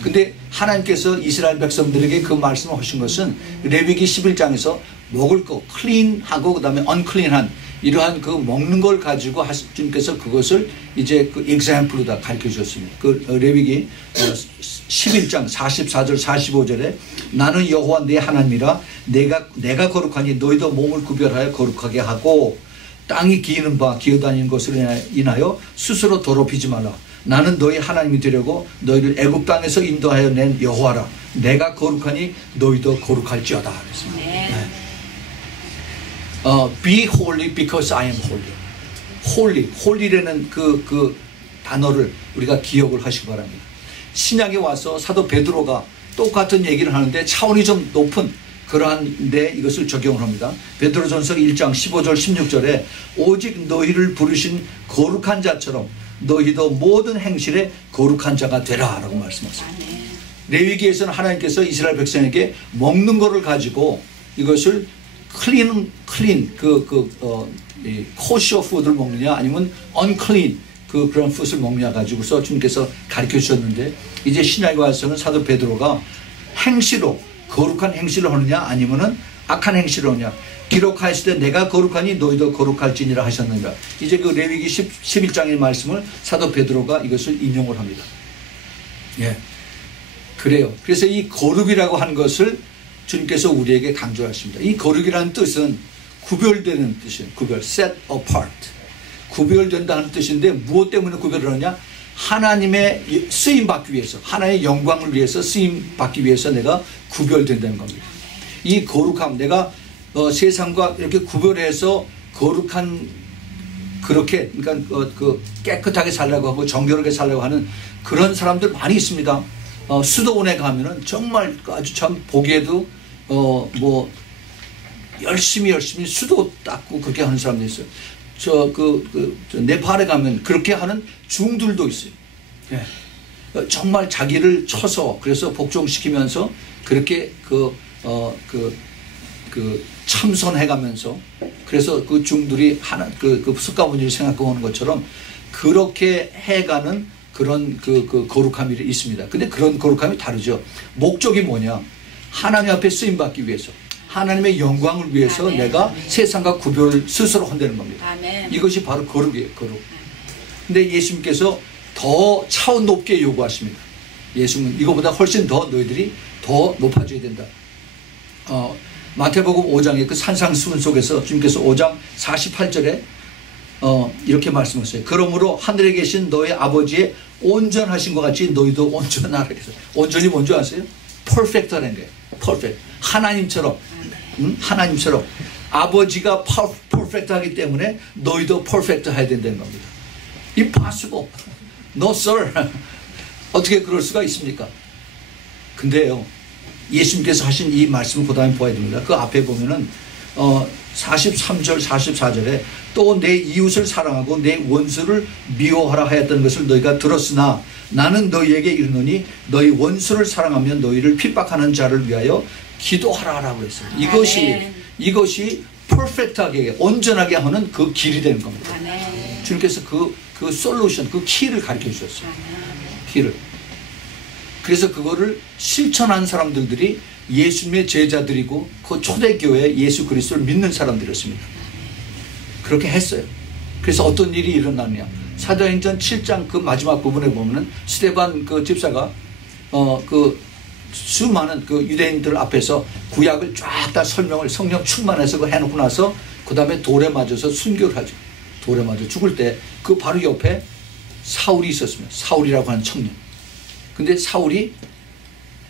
근데 하나님께서 이스라엘 백성들에게 그 말씀을 하신 것은 레위기 11장에서 먹을 거 클린하고 그다음에 언클린한 이러한 그 먹는 걸 가지고 주님께서 그것을 이제 그 example로다 가르쳐 주셨습니다. 그 레위기 11장 44절 45절에 나는 여호와 네 하나님이라 내가 거룩하니 너희도 몸을 구별하여 거룩하게 하고 땅이 기는 바 기어다니는 것을 인하여 스스로 더럽히지 말라. 나는 너희 하나님이 되려고 너희를 애굽 땅에서 인도하여 낸 여호와라. 내가 거룩하니 너희도 거룩할지어다. 그랬습니다. Be holy because I am holy. holy, holy라는 그 단어를 우리가 기억을 하시기 바랍니다. 신약에 와서 사도 베드로가 똑같은 얘기를 하는데 차원이 좀 높은 그러한데 이것을 적용을 합니다. 베드로전서 1장 15절 16절에 오직 너희를 부르신 거룩한 자처럼 너희도 모든 행실에 거룩한 자가 되라 라고 말씀하세요. 레위기에서는 하나님께서 이스라엘 백성에게 먹는 거를 가지고 이것을 클린 코시어 푸드를 먹느냐 아니면 unclean 그런 푸드를 먹느냐 가지고서 주님께서 가르쳐 주셨는데 이제 신약에 와서는 사도 베드로가 행실로 거룩한 행실을 하느냐 아니면은 악한 행실을 하느냐 기록하였을 때 내가 거룩하니 너희도 거룩할지니라 하셨느니라. 이제 그 레위기 11장의 말씀을 사도 베드로가 이것을 인용을 합니다. 그래요. 그래서 이 거룩이라고 하는 것을 주님께서 우리에게 강조하십니다. 이 거룩이라는 뜻은 구별되는 뜻이에요. set apart. 구별된다는 뜻인데 무엇 때문에 구별을 하냐? 하나님의 쓰임 받기 위해서, 하나님의 영광을 위해서 쓰임 받기 위해서 내가 구별된다는 겁니다. 이 거룩함, 내가 세상과 이렇게 구별해서 거룩한 그렇게 그러니까 깨끗하게 살려고 하고 정결하게 살려고 하는 그런 사람들 많이 있습니다. 수도원에 가면은 정말 아주 참 보기에도 열심히 수도 닦고 그렇게 하는 사람도 있어요. 저 네팔에 가면 그렇게 하는 중들도 있어요. 정말 자기를 쳐서 그래서 복종시키면서 그렇게 참선해가면서 그래서 그 중들이 하나 그 습가문의를 생각하는 것처럼 그렇게 해가는 그런 거룩함이 있습니다. 근데 그런 거룩함이 다르죠. 목적이 뭐냐? 하나님 앞에 쓰임 받기 위해서, 하나님의 영광을 위해서 아멘. 내가 세상과 구별을 스스로 한다는 겁니다. 아멘. 이것이 바로 거룩이에요. 거룩. 근데 예수님께서 더 차원 높게 요구하십니다. 예수님은 이거보다 훨씬 더 너희들이 더 높아져야 된다. 마태복음 5장의 그 산상수훈 속에서 주님께서 5장 48절에 이렇게 말씀하셨어요. 그러므로 하늘에 계신 너희 아버지의 온전하신 것 같이 너희도 온전하라 그랬어요. 온전히 뭔지 아세요? 퍼펙트라는 거예요. 퍼펙트. 하나님처럼. 하나님처럼. 아버지가 퍼펙트하기 때문에 너희도 퍼펙트 해야 된다는 겁니다. Impossible. No sir. 어떻게 그럴 수가 있습니까? 근데요, 예수님께서 하신 이 말씀을 그 다음에 보아야 됩니다. 그 앞에 보면은 43절 44절에 또 내 이웃을 사랑하고 내 원수를 미워하라 하였던 것을 너희가 들었으나 나는 너희에게 이르노니 너희 원수를 사랑하면 너희를 핍박하는 자를 위하여 기도하라라고 했어요. 이것이 퍼펙트하게 온전하게 하는 그 길이 되는 겁니다. 주님께서 그 솔루션, 그 키를 가르쳐 주셨어요. 키를. 그래서 그거를 실천한 사람들이 예수님의 제자들이고 그 초대교회 예수 그리스도를 믿는 사람들이었습니다. 그렇게 했어요. 그래서 어떤 일이 일어나느냐. 사도행전 7장 그 마지막 부분에 보면은 스데반 그 집사가 그 수많은 그 유대인들 앞에서 구약을 쫙 다 설명을 성령 충만해서 그 해놓고 나서 그 다음에 돌에 맞아서 순교를 하죠. 돌에 맞아 죽을 때 그 바로 옆에 사울이 있었습니다. 사울이라고 하는 청년. 근데 사울이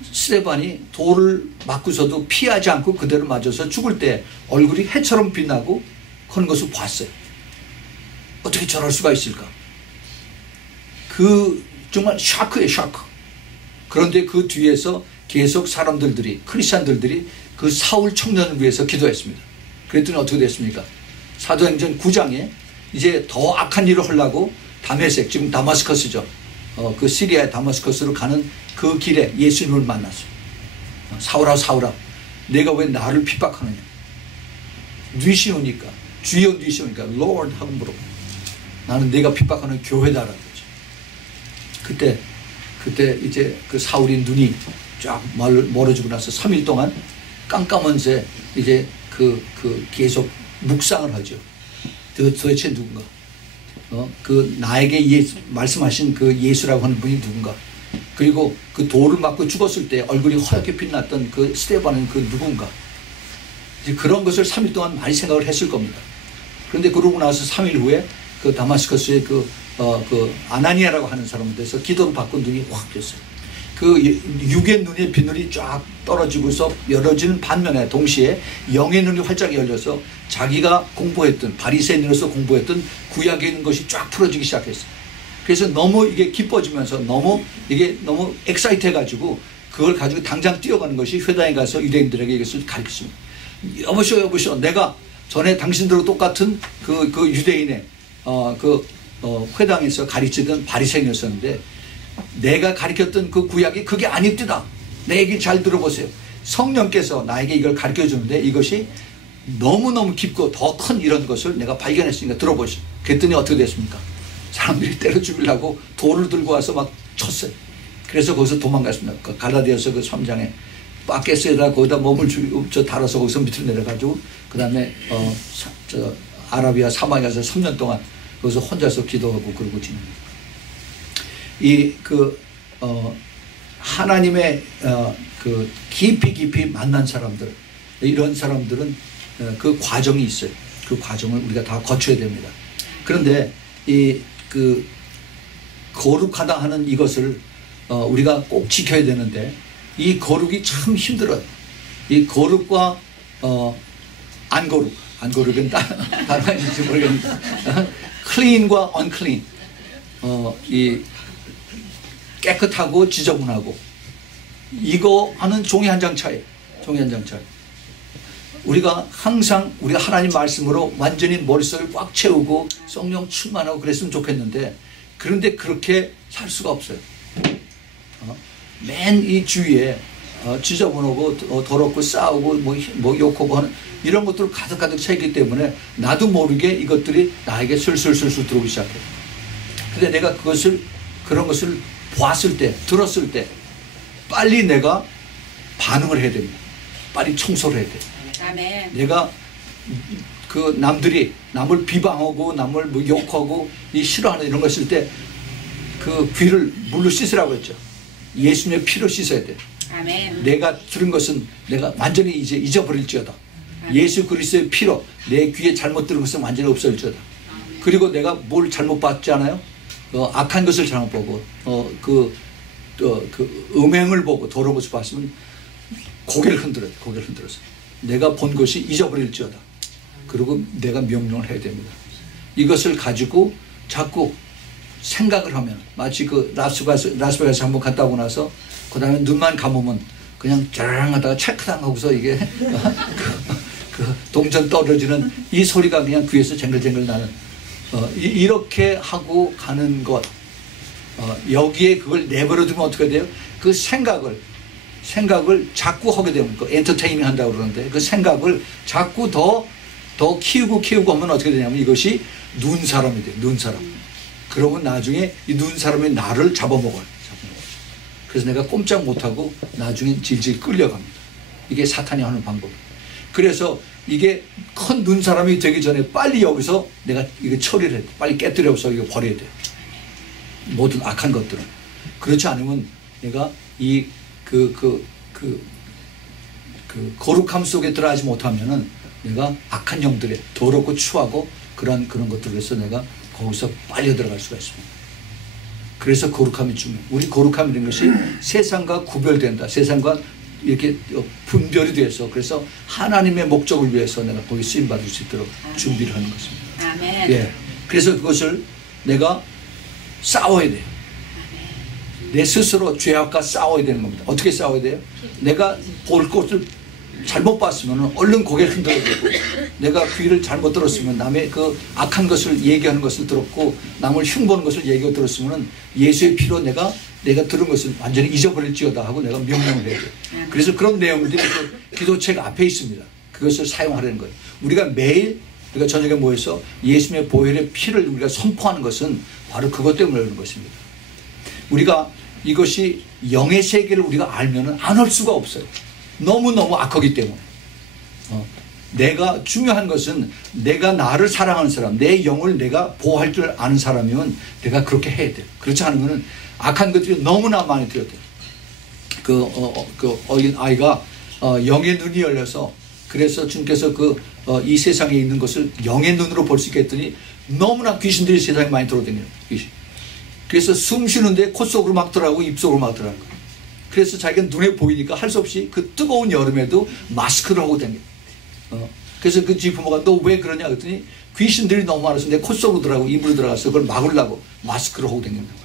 스데반이 돌을 맞고서도 피하지 않고 그대로 맞아서 죽을 때 얼굴이 해처럼 빛나고 그런 것을 봤어요. 어떻게 저럴 수가 있을까? 그 정말 샤크예요, 샤크. 그런데 그 뒤에서 계속 사람들이 크리스찬들이 그 사울 청년을 위해서 기도했습니다. 그랬더니 어떻게 됐습니까? 사도행전 9장에 이제 더 악한 일을 하려고 다메섹, 지금 다마스커스죠. 그 시리아의 다마스커스로 가는 그 길에 예수님을 만났어요. 사울아 사울아 내가 왜 나를 핍박하느냐. 뉘시오니까 주여 뉘시오니까 Lord 하고 물어보. 나는 내가 핍박하는 교회다라고 그랬죠. 그때 이제 그 사울이 눈이 쫙 멀어지고 나서 3일 동안 깜깜한 새 이제 계속 묵상을 하죠. 도대체 누군가? 그 나에게 말씀하신 그 예수라고 하는 분이 누군가? 그리고 그 돌을 맞고 죽었을 때 얼굴이 허옇게 빛났던 그 스데반은 그 누군가? 이제 그런 것을 3일 동안 많이 생각을 했을 겁니다. 그런데 그러고 나서 3일 후에 그 다마스커스의 그 아나니아라고 하는 사람한테서 기도를 받고 눈이 확 떴어요. 그 육의 눈의 비늘이 쫙 떨어지고서 열어지는 반면에 동시에 영의 눈이 활짝 열려서 자기가 공부했던 바리새인으로서 공부했던 구약에 있는 것이 쫙 풀어지기 시작했어요. 그래서 너무 이게 기뻐지면서 너무 엑사이트 해가지고 그걸 가지고 당장 뛰어가는 것이 회당에 가서 유대인들에게 이것을 가르쳤습니다. 여보시오 내가 전에 당신들과 똑같은 그 유대인의 회당에서 가르치던 바리새인이었었는데 내가 가르쳤던 그 구약이 그게 아닙니다. 내 얘기 잘 들어보세요. 성령께서 나에게 이걸 가르쳐주는데 이것이 너무너무 깊고 더 큰 이런 것을 내가 발견했으니까 들어보시오. 그랬더니 어떻게 됐습니까? 사람들이 때려 죽이려고 돌을 들고 와서 막 쳤어요. 그래서 거기서 도망갔습니다. 갈라디아서 그 3장에 바켓에다 거기다 몸을 달아서 거기서 밑으로 내려가지고 그 다음에 아라비아 사막에 가서 3년 동안 거기서 혼자서 기도하고 그러고 지냅니다. 하나님의 깊이 만난 사람들, 이런 사람들은 그 과정이 있어요. 그 과정을 우리가 다 거쳐야 됩니다. 그런데 거룩하다 하는 이것을 우리가 꼭 지켜야 되는데 이 거룩이 참 힘들어요. 이 거룩과 안거룩은 단어가 있는지 모르겠는데 clean과 unclean, 이 깨끗하고 지저분하고 이거 하는 종이 한 장 차이. 우리가 항상 우리가 하나님 말씀으로 완전히 머릿속을 꽉 채우고 성령 충만하고 그랬으면 좋겠는데 그런데 그렇게 살 수가 없어요. 맨 이 주위에 지저분하고 더럽고 싸우고 뭐 욕하고 하는 이런 것들 가득 차있기 때문에 나도 모르게 이것들이 나에게 술술술술 들어오기 시작해요. 근데 내가 그런 것을 보았을 때, 들었을 때 빨리 내가 반응을 해야 됩니다. 빨리 청소를 해야 돼요. 아멘. 내가 남들이 남을 비방하고 남을 뭐 욕하고 싫어하는 이런 거 있을 때 그 귀를 물로 씻으라고 했죠. 예수님의 피로 씻어야 돼. 아멘. 내가 들은 것은 내가 완전히 이제 잊어버릴지어다. 아멘. 예수 그리스도의 피로 내 귀에 잘못 들은 것은 완전히 없어질지어다. 그리고 내가 뭘 잘못 봤지 않아요? 악한 것을 잘못 보고 그 음행을 보고 더러운 것을 봤으면 고개를 흔들어요. 고개를 흔들어서 내가 본 것이 잊어버릴지어다. 그리고 내가 명령을 해야 됩니다. 이것을 가지고 자꾸 생각을 하면 마치 그 라스베가스 한번 갔다 오고 나서 그 다음에 눈만 감으면 그냥 짜랑 하다가 체크당하고서 이게 그 동전 떨어지는 이 소리가 그냥 귀에서 쟁글쟁글 나는 이렇게 하고 가는 것 여기에 그걸 내버려두면 어떻게 돼요? 그 생각을 자꾸 하게 되면 그 엔터테이닝 한다고 그러는데 그 생각을 자꾸 더 키우고 하면 어떻게 되냐면 이것이 눈사람이 돼요. 눈사람. 그러면 나중에 이 눈사람이 나를 잡아먹어요. 그래서 내가 꼼짝 못하고 나중에 질질 끌려갑니다. 이게 사탄이 하는 방법이에요. 그래서 이게 큰 눈사람이 되기 전에 빨리 여기서 내가 이거 처리를 해야 돼. 빨리 깨뜨려서 이거 버려야 돼요. 모든 악한 것들은. 그렇지 않으면 내가 이 거룩함 속에 들어가지 못하면은 내가 악한 영들에 더럽고 추하고 그런 것들에서 내가 거기서 빨려 들어갈 수가 있습니다. 그래서 거룩함이 중요해요. 우리 거룩함이라는 것이 세상과 구별된다. 세상과 이렇게 분별이 돼서 그래서 하나님의 목적을 위해서 내가 거기 쓰임받을 수 있도록 준비를 하는 것입니다. 아멘. 예. 그래서 그것을 내가 싸워야 돼요. 내 스스로 죄악과 싸워야 되는 겁니다. 어떻게 싸워야 돼요? 내가 볼 것을 잘못 봤으면 얼른 고개를 흔들어야 되고 내가 귀를 잘못 들었으면 남의 그 악한 것을 얘기하는 것을 들었고 남을 흉보는 것을 얘기하고 들었으면 예수의 피로 내가 들은 것을 완전히 잊어버릴지어다 하고 내가 명령을 해야 돼요. 그래서 그런 내용들이 그 기도책 앞에 있습니다. 그것을 사용하려는 거예요. 우리가 매일 우리가 저녁에 모여서 예수님의 보혈의 피를 우리가 선포하는 것은 바로 그것 때문에 그러는 것입니다. 우리가 이것이 영의 세계를 우리가 알면은 안 할 수가 없어요. 너무너무 악하기 때문에. 내가 중요한 것은 내가 나를 사랑하는 사람, 내 영을 내가 보호할 줄 아는 사람이면 내가 그렇게 해야 돼요. 그렇지 않으면 악한 것들이 너무나 많이 들어요. 그 어린 아이가 영의 눈이 열려서 그래서 주님께서 이 세상에 있는 것을 영의 눈으로 볼 수 있게 했더니 너무나 귀신들이 세상에 많이 들어다녀요. 귀신. 그래서 숨 쉬는데 코 속으로 막 들어가고 입 속으로 막 들어가는 거예요. 그래서 자기가 눈에 보이니까 할 수 없이 그 뜨거운 여름에도 마스크를 하고 다녀요. 그래서 그 집 부모가 너 왜 그러냐 그랬더니 귀신들이 너무 많아서 내 코 속으로 들어가고 입으로 들어가서 그걸 막으려고 마스크를 하고 다닌다고.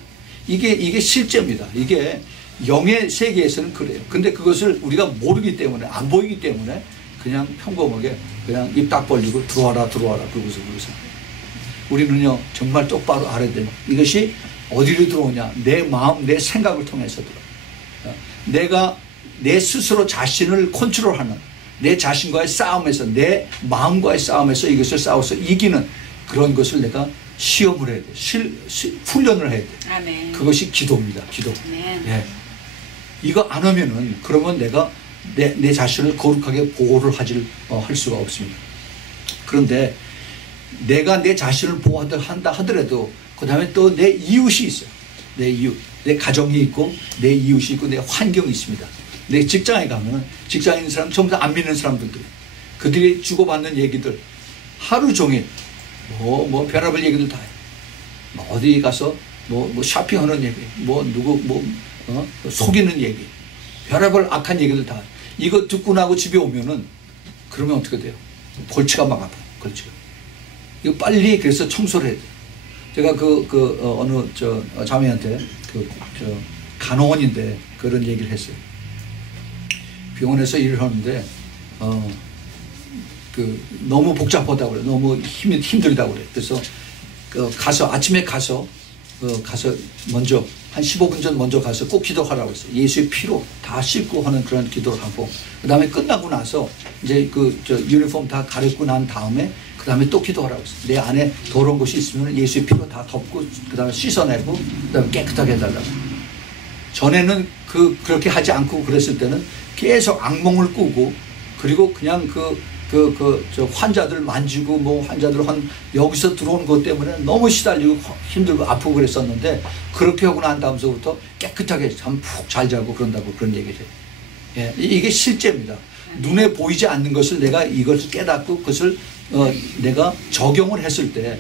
이게 실제입니다. 이게 영의 세계에서는 그래요. 근데 그것을 우리가 모르기 때문에 안 보이기 때문에 그냥 평범하게 그냥 입 딱 벌리고 들어와라 그러고서 우리는요 정말 똑바로 알아야 돼요. 이것이 어디로 들어오냐? 내 마음, 내 생각을 통해서 들어와요. 내가 내 스스로 자신을 컨트롤하는 내 자신과의 싸움에서 내 마음과의 싸움에서 이것을 싸워서 이기는 그런 것을 내가 시험을 해야 돼. 훈련을 해야 돼. 아멘. 그것이 기도입니다. 기도. 예. 이거 안 하면은 그러면 내가 내 자신을 거룩하게 보호를 할 수가 없습니다. 그런데 내가 내 자신을 보호한다 하더라도 그 다음에 또 내 이웃이 있어요. 내 이웃. 내 가정이 있고 내 이웃이 있고 내 환경이 있습니다. 내 직장에 가면 직장에 있는 사람 전부 다 안 믿는 사람들도 그들이 주고받는 얘기들 하루 종일 뭐 별의별 얘기들 다 해요. 어디 가서 뭐 쇼핑하는 얘기 누구 속이는 얘기 별의별 악한 얘기들 다 해요. 이거 듣고 나고 집에 오면은 그러면 어떻게 돼요? 골치가 막 아파요. 골치가. 이거 빨리 그래서 청소를 해야 돼요. 제가 어느 자매한테 간호원인데 그런 얘기를 했어요. 병원에서 일을 하는데 너무 복잡하다고 그래. 너무 힘들다고 그래. 그래서 아침에 가서 먼저 한 15분 전 먼저 가서 꼭 기도하라고 했어요. 예수의 피로 다 씻고 하는 그런 기도를 하고 그 다음에 끝나고 나서 이제 유니폼 다 가르고 난 다음에 그 다음에 또 기도하라고 했어요. 내 안에 더러운 것이 있으면 예수의 피로 다 덮고 그 다음에 씻어내고 그 다음에 깨끗하게 해달라고. 전에는 그렇게 하지 않고 그랬을 때는 계속 악몽을 꾸고 그리고 그냥 저 환자들 만지고 환자들 여기서 들어오는 것 때문에 너무 시달리고 힘들고 아프고 그랬었는데 그렇게 하고 난 다음서부터 깨끗하게 참 푹 잘 자고 그런다고 그런 얘기를 해요. 예, 이게 실제입니다. 눈에 보이지 않는 것을 내가 이것을 깨닫고 그것을 내가 적용을 했을 때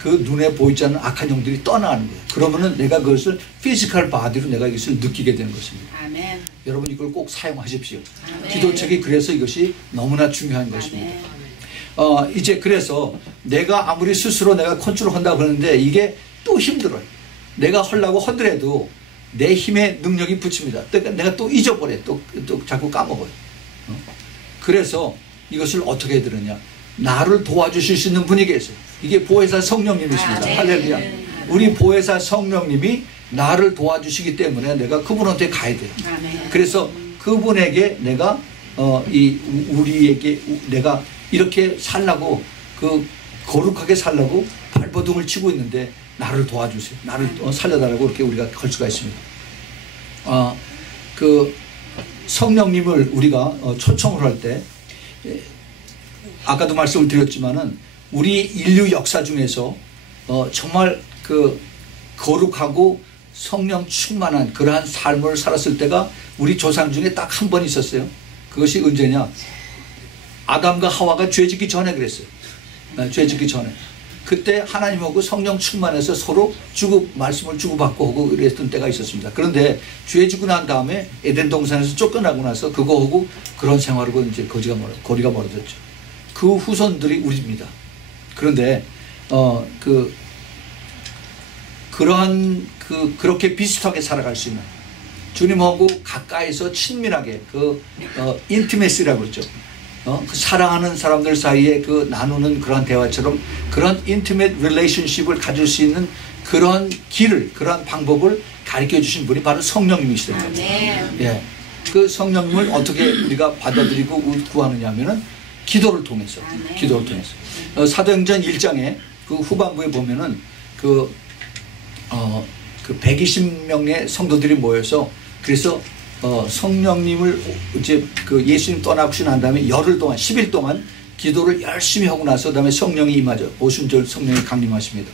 그 눈에 보이지 않는 악한 영들이 떠나가는 거예요. 그러면은 내가 그것을 피지컬 바디로 내가 이것을 느끼게 되는 것입니다. 아멘. 여러분 이걸 꼭 사용하십시오. 아멘. 기도책이 그래서 이것이 너무나 중요한 것입니다. 이제 그래서 내가 아무리 스스로 내가 컨트롤 한다고 그러는데 이게 또 힘들어요. 내가 하려고 하더라도 내 힘의 능력이 붙입니다. 내가 또 잊어버려. 또 자꾸 까먹어요. 그래서 이것을 어떻게 해야 되느냐. 나를 도와주실 수 있는 분이 계세요. 이게 보혜사 성령님이십니다. 할렐루야. 우리 보혜사 성령님이 나를 도와주시기 때문에 내가 그분한테 가야 돼요. 그래서 그분에게 내가 우리에게 내가 이렇게 살라고 거룩하게 살라고 발버둥을 치고 있는데 나를 도와주세요. 나를 살려달라고 이렇게 우리가 걸 수가 있습니다. 그 성령님을 우리가 초청을 할 때 아까도 말씀을 드렸지만은 우리 인류 역사 중에서 정말 그 거룩하고 성령 충만한 그러한 삶을 살았을 때가 우리 조상 중에 딱 한 번 있었어요. 그것이 언제냐? 아담과 하와가 죄짓기 전에 그랬어요. 죄짓기 전에. 그때 하나님하고 성령 충만해서 서로 말씀을 주고받고 하고 그랬던 때가 있었습니다. 그런데 죄지고 난 다음에 에덴 동산에서 쫓겨나고 나서 그거하고 그런 생활하고 이제 거리가 멀어졌죠. 그 후손들이 우리입니다. 그런데 그렇게 비슷하게 살아갈 수 있는 주님하고 가까이서 친밀하게 인티메시라고 그러죠. 그 사랑하는 사람들 사이에 나누는 그런 대화처럼 그런 인티메트 릴레이션십을 가질 수 있는 그런 길을, 그런 방법을 가르쳐 주신 분이 바로 성령님이시죠. 예. 그 성령님을 어떻게 우리가 받아들이고 구하느냐 하면은 기도를 통해서. 사도행전 1장에 그 후반부에 보면은 120명의 성도들이 모여서 그래서 성령님을 이제 예수님 떠나고 난 다음에 열흘 동안 10일 동안 기도를 열심히 하고 나서 그다음에 성령이 임하죠. 오순절 성령이 강림하십니다.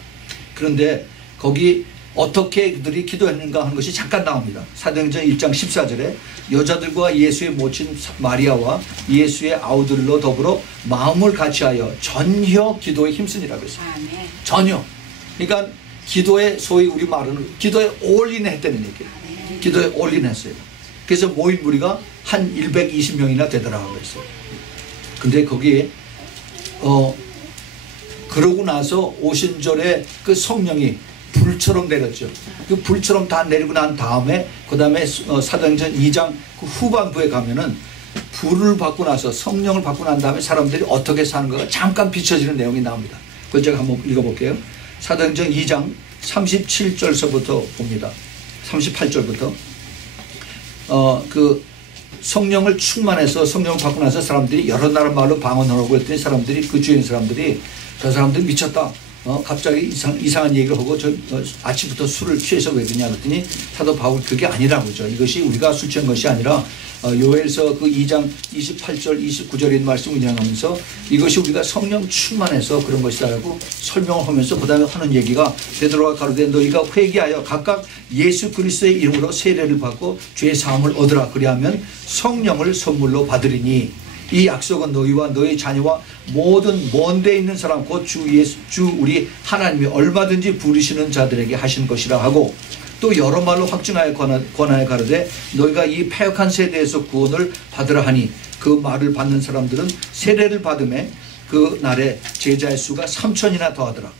그런데 거기 어떻게 그들이 기도했는가 하는 것이 잠깐 나옵니다. 사도행전 1장 14절에 여자들과 예수의 모친 마리아와 예수의 아우들로 더불어 마음을 같이하여 전혀 기도에 힘쓰니라 그랬어요. 전혀. 그러니까 기도에 소위 우리 말은 기도에 올인했다는 얘기예요. 기도에 올인했어요. 그래서 모인 무리가 한 120명이나 되더라고요. 그랬어요. 근데 거기에 그러고 나서 오순절에 그 성령이 불처럼 내렸죠. 그 불처럼 다 내리고 난 다음에 그 다음에 사도행전 2장 그 후반부에 가면은 불을 받고 나서 성령을 받고 난 다음에 사람들이 어떻게 사는가가 잠깐 비춰지는 내용이 나옵니다. 그걸 제가 한번 읽어볼게요. 사도행전 2장 37절서부터 봅니다. 38절부터 그 성령을 충만해서 성령을 받고 나서 사람들이 여러 나라 말로 방언하라고 했더니 사람들이 그 주위에 있는 사람들이 저 사람들 미쳤다. 갑자기 이상한 얘기를 하고 아침부터 술을 취해서 왜 그러냐 그랬더니 사도 바울 그게 아니라고 그러죠. 이것이 우리가 술 취한 것이 아니라 요엘서 그 2장 28절 29절에 있는 말씀을 인용하면서 이것이 우리가 성령 충만해서 그런 것이다라고 설명을 하면서 그 다음에 하는 얘기가 베드로가 가로되 너희가 회개하여 각각 예수 그리스도의 이름으로 세례를 받고 죄 사함을 얻으라. 그리하면 성령을 선물로 받으리니 이 약속은 너희와 너희 자녀와 모든 먼 데 있는 사람 곧 주 우리 하나님이 얼마든지 부르시는 자들에게 하신 것이라 하고 또 여러 말로 확증하여 권하여 가르되 너희가 이 패역한 세대에서 구원을 받으라 하니 그 말을 받는 사람들은 세례를 받음에 그 날에 제자의 수가 3,000이나 더하더라.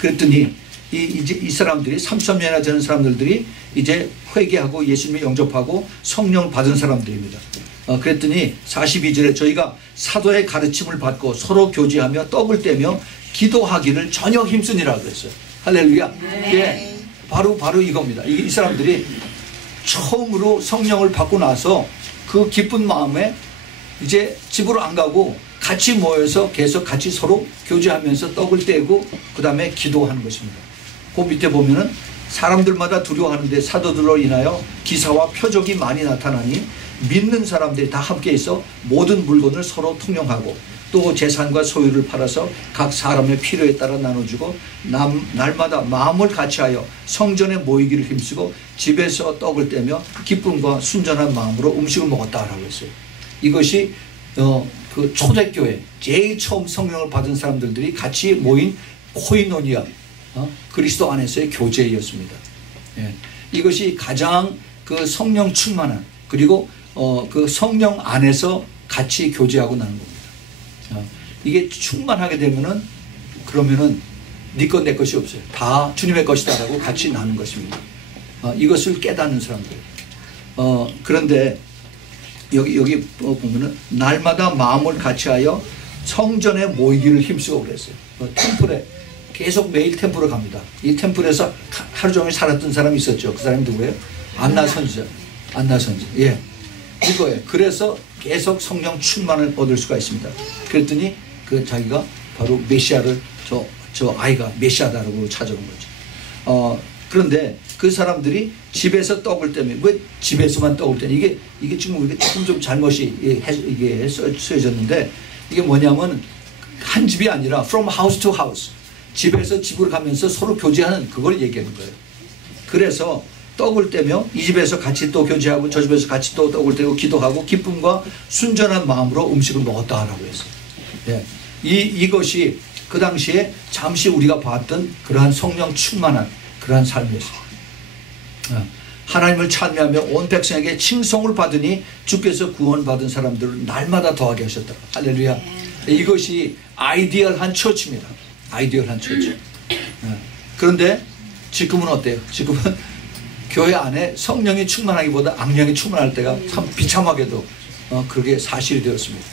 그랬더니 이 사람들이 3,000명이나 되는 사람들이 이제 회개하고 예수님을 영접하고 성령을 받은 사람들입니다. 그랬더니 42절에 저희가 사도의 가르침을 받고 서로 교제하며 떡을 떼며 기도하기를 전혀 힘쓰니라 그랬어요. 할렐루야. 예, 바로 이겁니다. 이 사람들이 처음으로 성령을 받고 나서 그 기쁜 마음에 이제 집으로 안 가고 같이 모여서 계속 같이 서로 교제하면서 떡을 떼고 그 다음에 기도하는 것입니다. 그 밑에 보면은 사람들마다 두려워하는데 사도들로 인하여 기사와 표적이 많이 나타나니 믿는 사람들이 다 함께 있어 모든 물건을 서로 통용하고 또 재산과 소유를 팔아서 각 사람의 필요에 따라 나눠주고 날마다 마음을 같이하여 성전에 모이기를 힘쓰고 집에서 떡을 떼며 기쁨과 순전한 마음으로 음식을 먹었다라고 했어요. 이것이 그 초대교회 제일 처음 성령을 받은 사람들이 같이 모인 코이노니아, 그리스도 안에서의 교제였습니다. 예. 이것이 가장 그 성령 충만한, 그리고 그 성령 안에서 같이 교제하고 나는 겁니다. 이게 충만하게 되면은 그러면은 네 것 내 것이 없어요. 다 주님의 것이다라고 같이 나눈 것입니다. 이것을 깨닫는 사람들. 그런데 여기 보면은 날마다 마음을 같이하여 성전에 모이기를 힘쓰고 그랬어요. 템플에 계속 매일 템플에 갑니다. 이 템플에서 하루 종일 살았던 사람이 있었죠. 그 사람이 누구예요? 안나 선지자. 안나 선지. 예, 이거예요. 그래서 계속 성령 충만을 얻을 수가 있습니다. 그랬더니 그 자기가 바로 메시아를 저 아이가 메시아다라고 찾아온 거죠. 그런데 그 사람들이 집에서 떡을 때문에, 왜 집에서만 떡을 때문에, 이게 지금 우리가 조금 좀 잘못이 이게 쓰여졌는데, 이게 뭐냐면 한 집이 아니라 from house to house, 집에서 집으로 가면서 서로 교제하는 그걸 얘기하는 거예요. 그래서 떡을 떼며 이 집에서 같이 또 교제하고 저 집에서 같이 또 떡을 떼고 기도하고 기쁨과 순전한 마음으로 음식을 먹었다라고 했어요. 예. 이것이 그 당시에 잠시 우리가 봤던 그러한 성령 충만한 그러한 삶이었어요. 하나님을 찬미하며 온 백성에게 칭송을 받으니 주께서 구원받은 사람들을 날마다 더하게 하셨다. 할렐루야. 이것이 아이디얼한 처치입니다. 아이디얼한 처치. 그런데 지금은 어때요? 지금은 교회 안에 성령이 충만하기보다 악령이 충만할 때가 참 비참하게도 그게 사실이 되었습니다.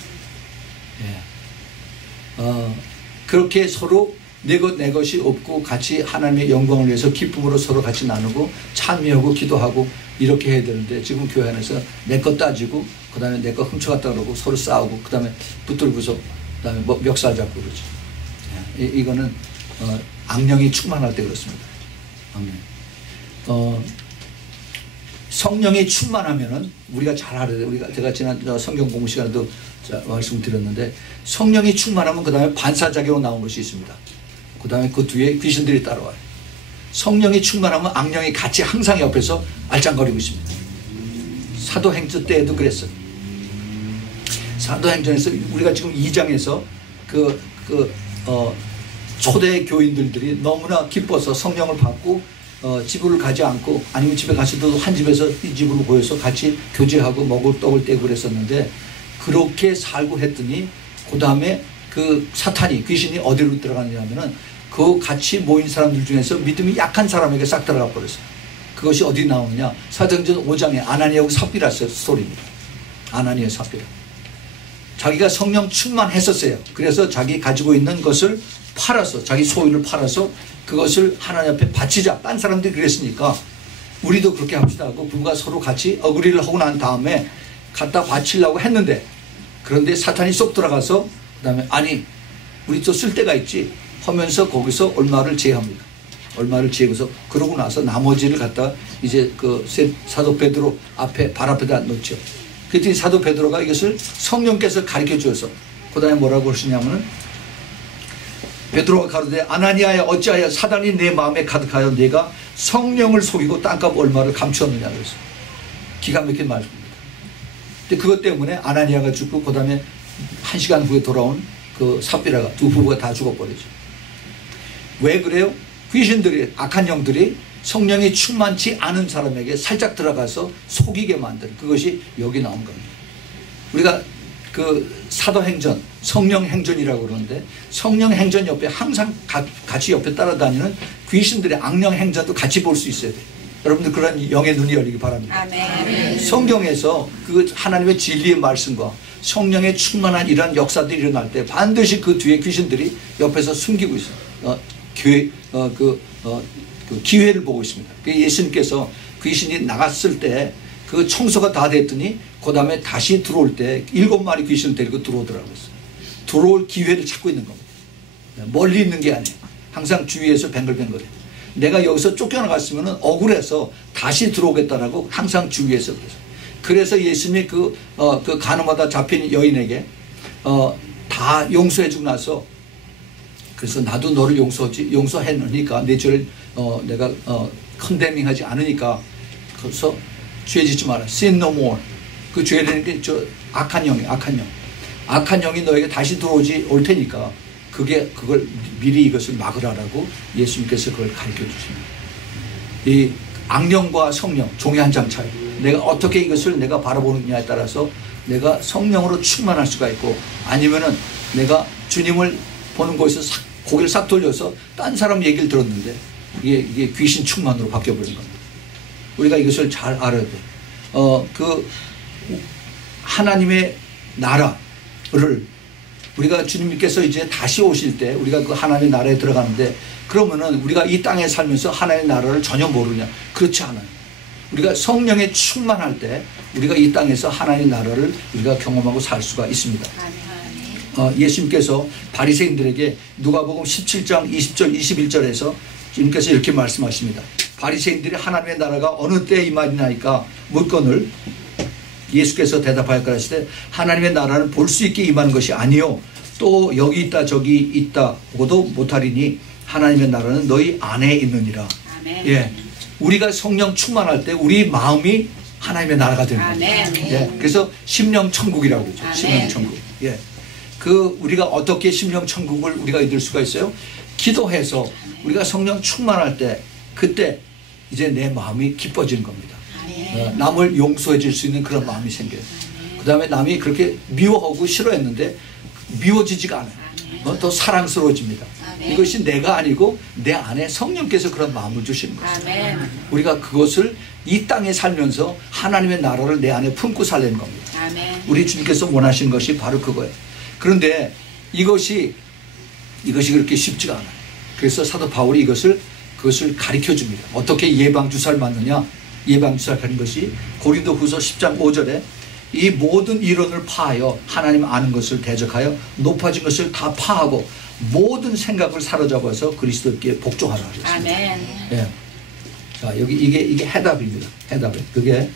그렇게 서로 내 것이 없고 같이 하나님의 영광을 위해서 기쁨으로 서로 같이 나누고 찬미하고 기도하고 이렇게 해야 되는데, 지금 교회 안에서 내 것 따지고 그 다음에 내 거 훔쳐갔다 그러고 서로 싸우고 그 다음에 붙들고서 그 다음에 뭐 멱살 잡고 그러죠. 이거는 악령이 충만할 때 그렇습니다. 악령. 성령이 충만하면은 우리가 잘 알아야 돼요. 제가 지난 성경 공부 시간에도 말씀드렸는데, 성령이 충만하면 그 다음에 반사작용으로 나온 것이 있습니다. 그 다음에 그 뒤에 귀신들이 따라와요. 성령이 충만하면 악령이 같이 항상 옆에서 알짱거리고 있습니다. 사도행전 때에도 그랬어요. 사도행전에서 우리가 지금 2장에서 초대 교인들이 너무나 기뻐서 성령을 받고 집을 가지 않고, 아니면 집에 가서도 한 집에서 이 집으로 모여서 같이 교제하고 먹을 떡을 떼고 그랬었는데, 그렇게 살고 했더니 그 다음에 그 사탄이, 귀신이 어디로 들어가느냐면은 그 같이 모인 사람들 중에서 믿음이 약한 사람에게 싹 들어가 버렸어요. 그것이 어디 나오느냐? 사도행전 5장에 아나니아하고 삽비라 스토리입니다. 아나니아 삽비라. 자기가 성령 충만했었어요. 그래서 자기 가지고 있는 것을 팔아서, 자기 소유를 팔아서 그것을 하나님 앞에 바치자. 딴 사람들이 그랬으니까 우리도 그렇게 합시다 하고 부부가 서로 같이 어그리를 하고 난 다음에 갖다 바치려고 했는데, 그런데 사탄이 쏙 들어가서 그 다음에 아니 우리 또 쓸 데가 있지 하면서 거기서 얼마를 제합니다. 얼마를 제고서 그러고 나서 나머지를 갖다 이제 그 사도 베드로 앞에 발 앞에다 놓죠. 그랬더니 사도 베드로가 이것을 성령께서 가르쳐 주어서 그 다음에 뭐라고 그러시냐면은, 베드로가 가로되 아나니아야 어찌하여 사단이 내 마음에 가득하여 내가 성령을 속이고 땅값 얼마를 감추었느냐 그랬어요. 기가 막힌 말입니다. 근데 그것 때문에 아나니아가 죽고 그 다음에 1시간 후에 돌아온 그 삽비라가, 두 부부가 다 죽어버리죠. 왜 그래요? 귀신들이, 악한 영들이 성령이 충만치 않은 사람에게 살짝 들어가서 속이게 만드는, 그것이 여기 나온 겁니다. 우리가 그 사도행전, 성령행전이라고 그러는데, 성령행전 옆에 항상 같이 옆에 따라다니는 귀신들의 악령행전도 같이 볼 수 있어야 돼요. 여러분들 그런 영의 눈이 열리기 바랍니다. 아멘. 성경에서 그 하나님의 진리의 말씀과 성령의 충만한 이러한 역사들이 일어날 때 반드시 그 뒤에 귀신들이 옆에서 숨기고 있어요. 그 기회를 보고 있습니다. 예수님께서 귀신이 나갔을 때 그 청소가 다 됐더니 그 다음에 다시 들어올 때 7마리 귀신을 데리고 들어오더라고요. 들어올 기회를 찾고 있는 겁니다. 멀리 있는 게 아니에요. 항상 주위에서 뱅글뱅글해요. 내가 여기서 쫓겨나갔으면 억울해서 다시 들어오겠다라고 항상 주위에서 그래서. 그래서 예수님이 그 간음하다 잡힌 여인에게 다 용서해주고 나서, 그래서 나도 너를 용서했으니까 내 죄를 내가 컨데밍하지 않으니까 그래서 죄 짓지 마라. Sin no more. 그 죄라는 게 저 악한 영이 너에게 다시 들어오지 올 테니까 그걸 미리 이것을 막으라라고 예수님께서 그걸 가르쳐 주십니다. 이 악령과 성령 종이 한 장 차이. 내가 어떻게 이것을 내가 바라보느냐에 따라서 내가 성령으로 충만할 수가 있고, 아니면은 내가 주님을 보는 곳에서 고개를 싹 돌려서 딴 사람 얘기를 들었는데 이게 귀신 충만으로 바뀌어버린 겁니다. 우리가 이것을 잘 알아야 돼. 그 하나님의 나라를 우리가 주님께서 이제 다시 오실 때 우리가 그 하나님의 나라에 들어가는데, 그러면은 우리가 이 땅에 살면서 하나님의 나라를 전혀 모르냐? 그렇지 않아요. 우리가 성령에 충만할 때 우리가 이 땅에서 하나님의 나라를 우리가 경험하고 살 수가 있습니다. 예수님께서 바리새인들에게 누가복음 17장 20절 21절에서 주님께서 이렇게 말씀하십니다. 바리새인들이 하나님의 나라가 어느 때에 임하리나이까 묻거늘 예수께서 대답하여 가라사대 하나님의 나라는 볼 수 있게 임하는 것이 아니요 또 여기 있다 저기 있다 보고도 못하리니 하나님의 나라는 너희 안에 있느니라. 아멘. 예, 우리가 성령 충만할 때 우리 마음이 하나님의 나라가 되는 거예요. 예, 그래서 심령 천국이라고 그러죠. 아멘. 심령 천국. 예, 그 우리가 어떻게 심령 천국을 우리가 이룰 수가 있어요? 기도해서 우리가 성령 충만할 때 그때 이제 내 마음이 기뻐지는 겁니다. 남을 용서해 줄 수 있는 그런 마음이 생겨요. 그 다음에 남이 그렇게 미워하고 싫어했는데 미워지지가 않아요. 더 사랑스러워집니다. 이것이 내가 아니고 내 안에 성령께서 그런 마음을 주시는 것입니다. 우리가 그것을 이 땅에 살면서 하나님의 나라를 내 안에 품고 살려는 겁니다. 우리 주님께서 원하시는 것이 바로 그거예요. 그런데 이것이 그렇게 쉽지가 않아요. 그래서 사도 바울이 그것을 가르쳐 줍니다. 어떻게 예방주사를 맞느냐? 예방주사를 가는 것이 고린도후서 10장 5절에 이 모든 이론을 파하여 하나님 아는 것을 대적하여 높아진 것을 다 파하고 모든 생각을 사로잡아서 그리스도께 복종하라 하셨습니다. 아멘. 예. 자, 여기 이게 해답입니다. 해답이. 그게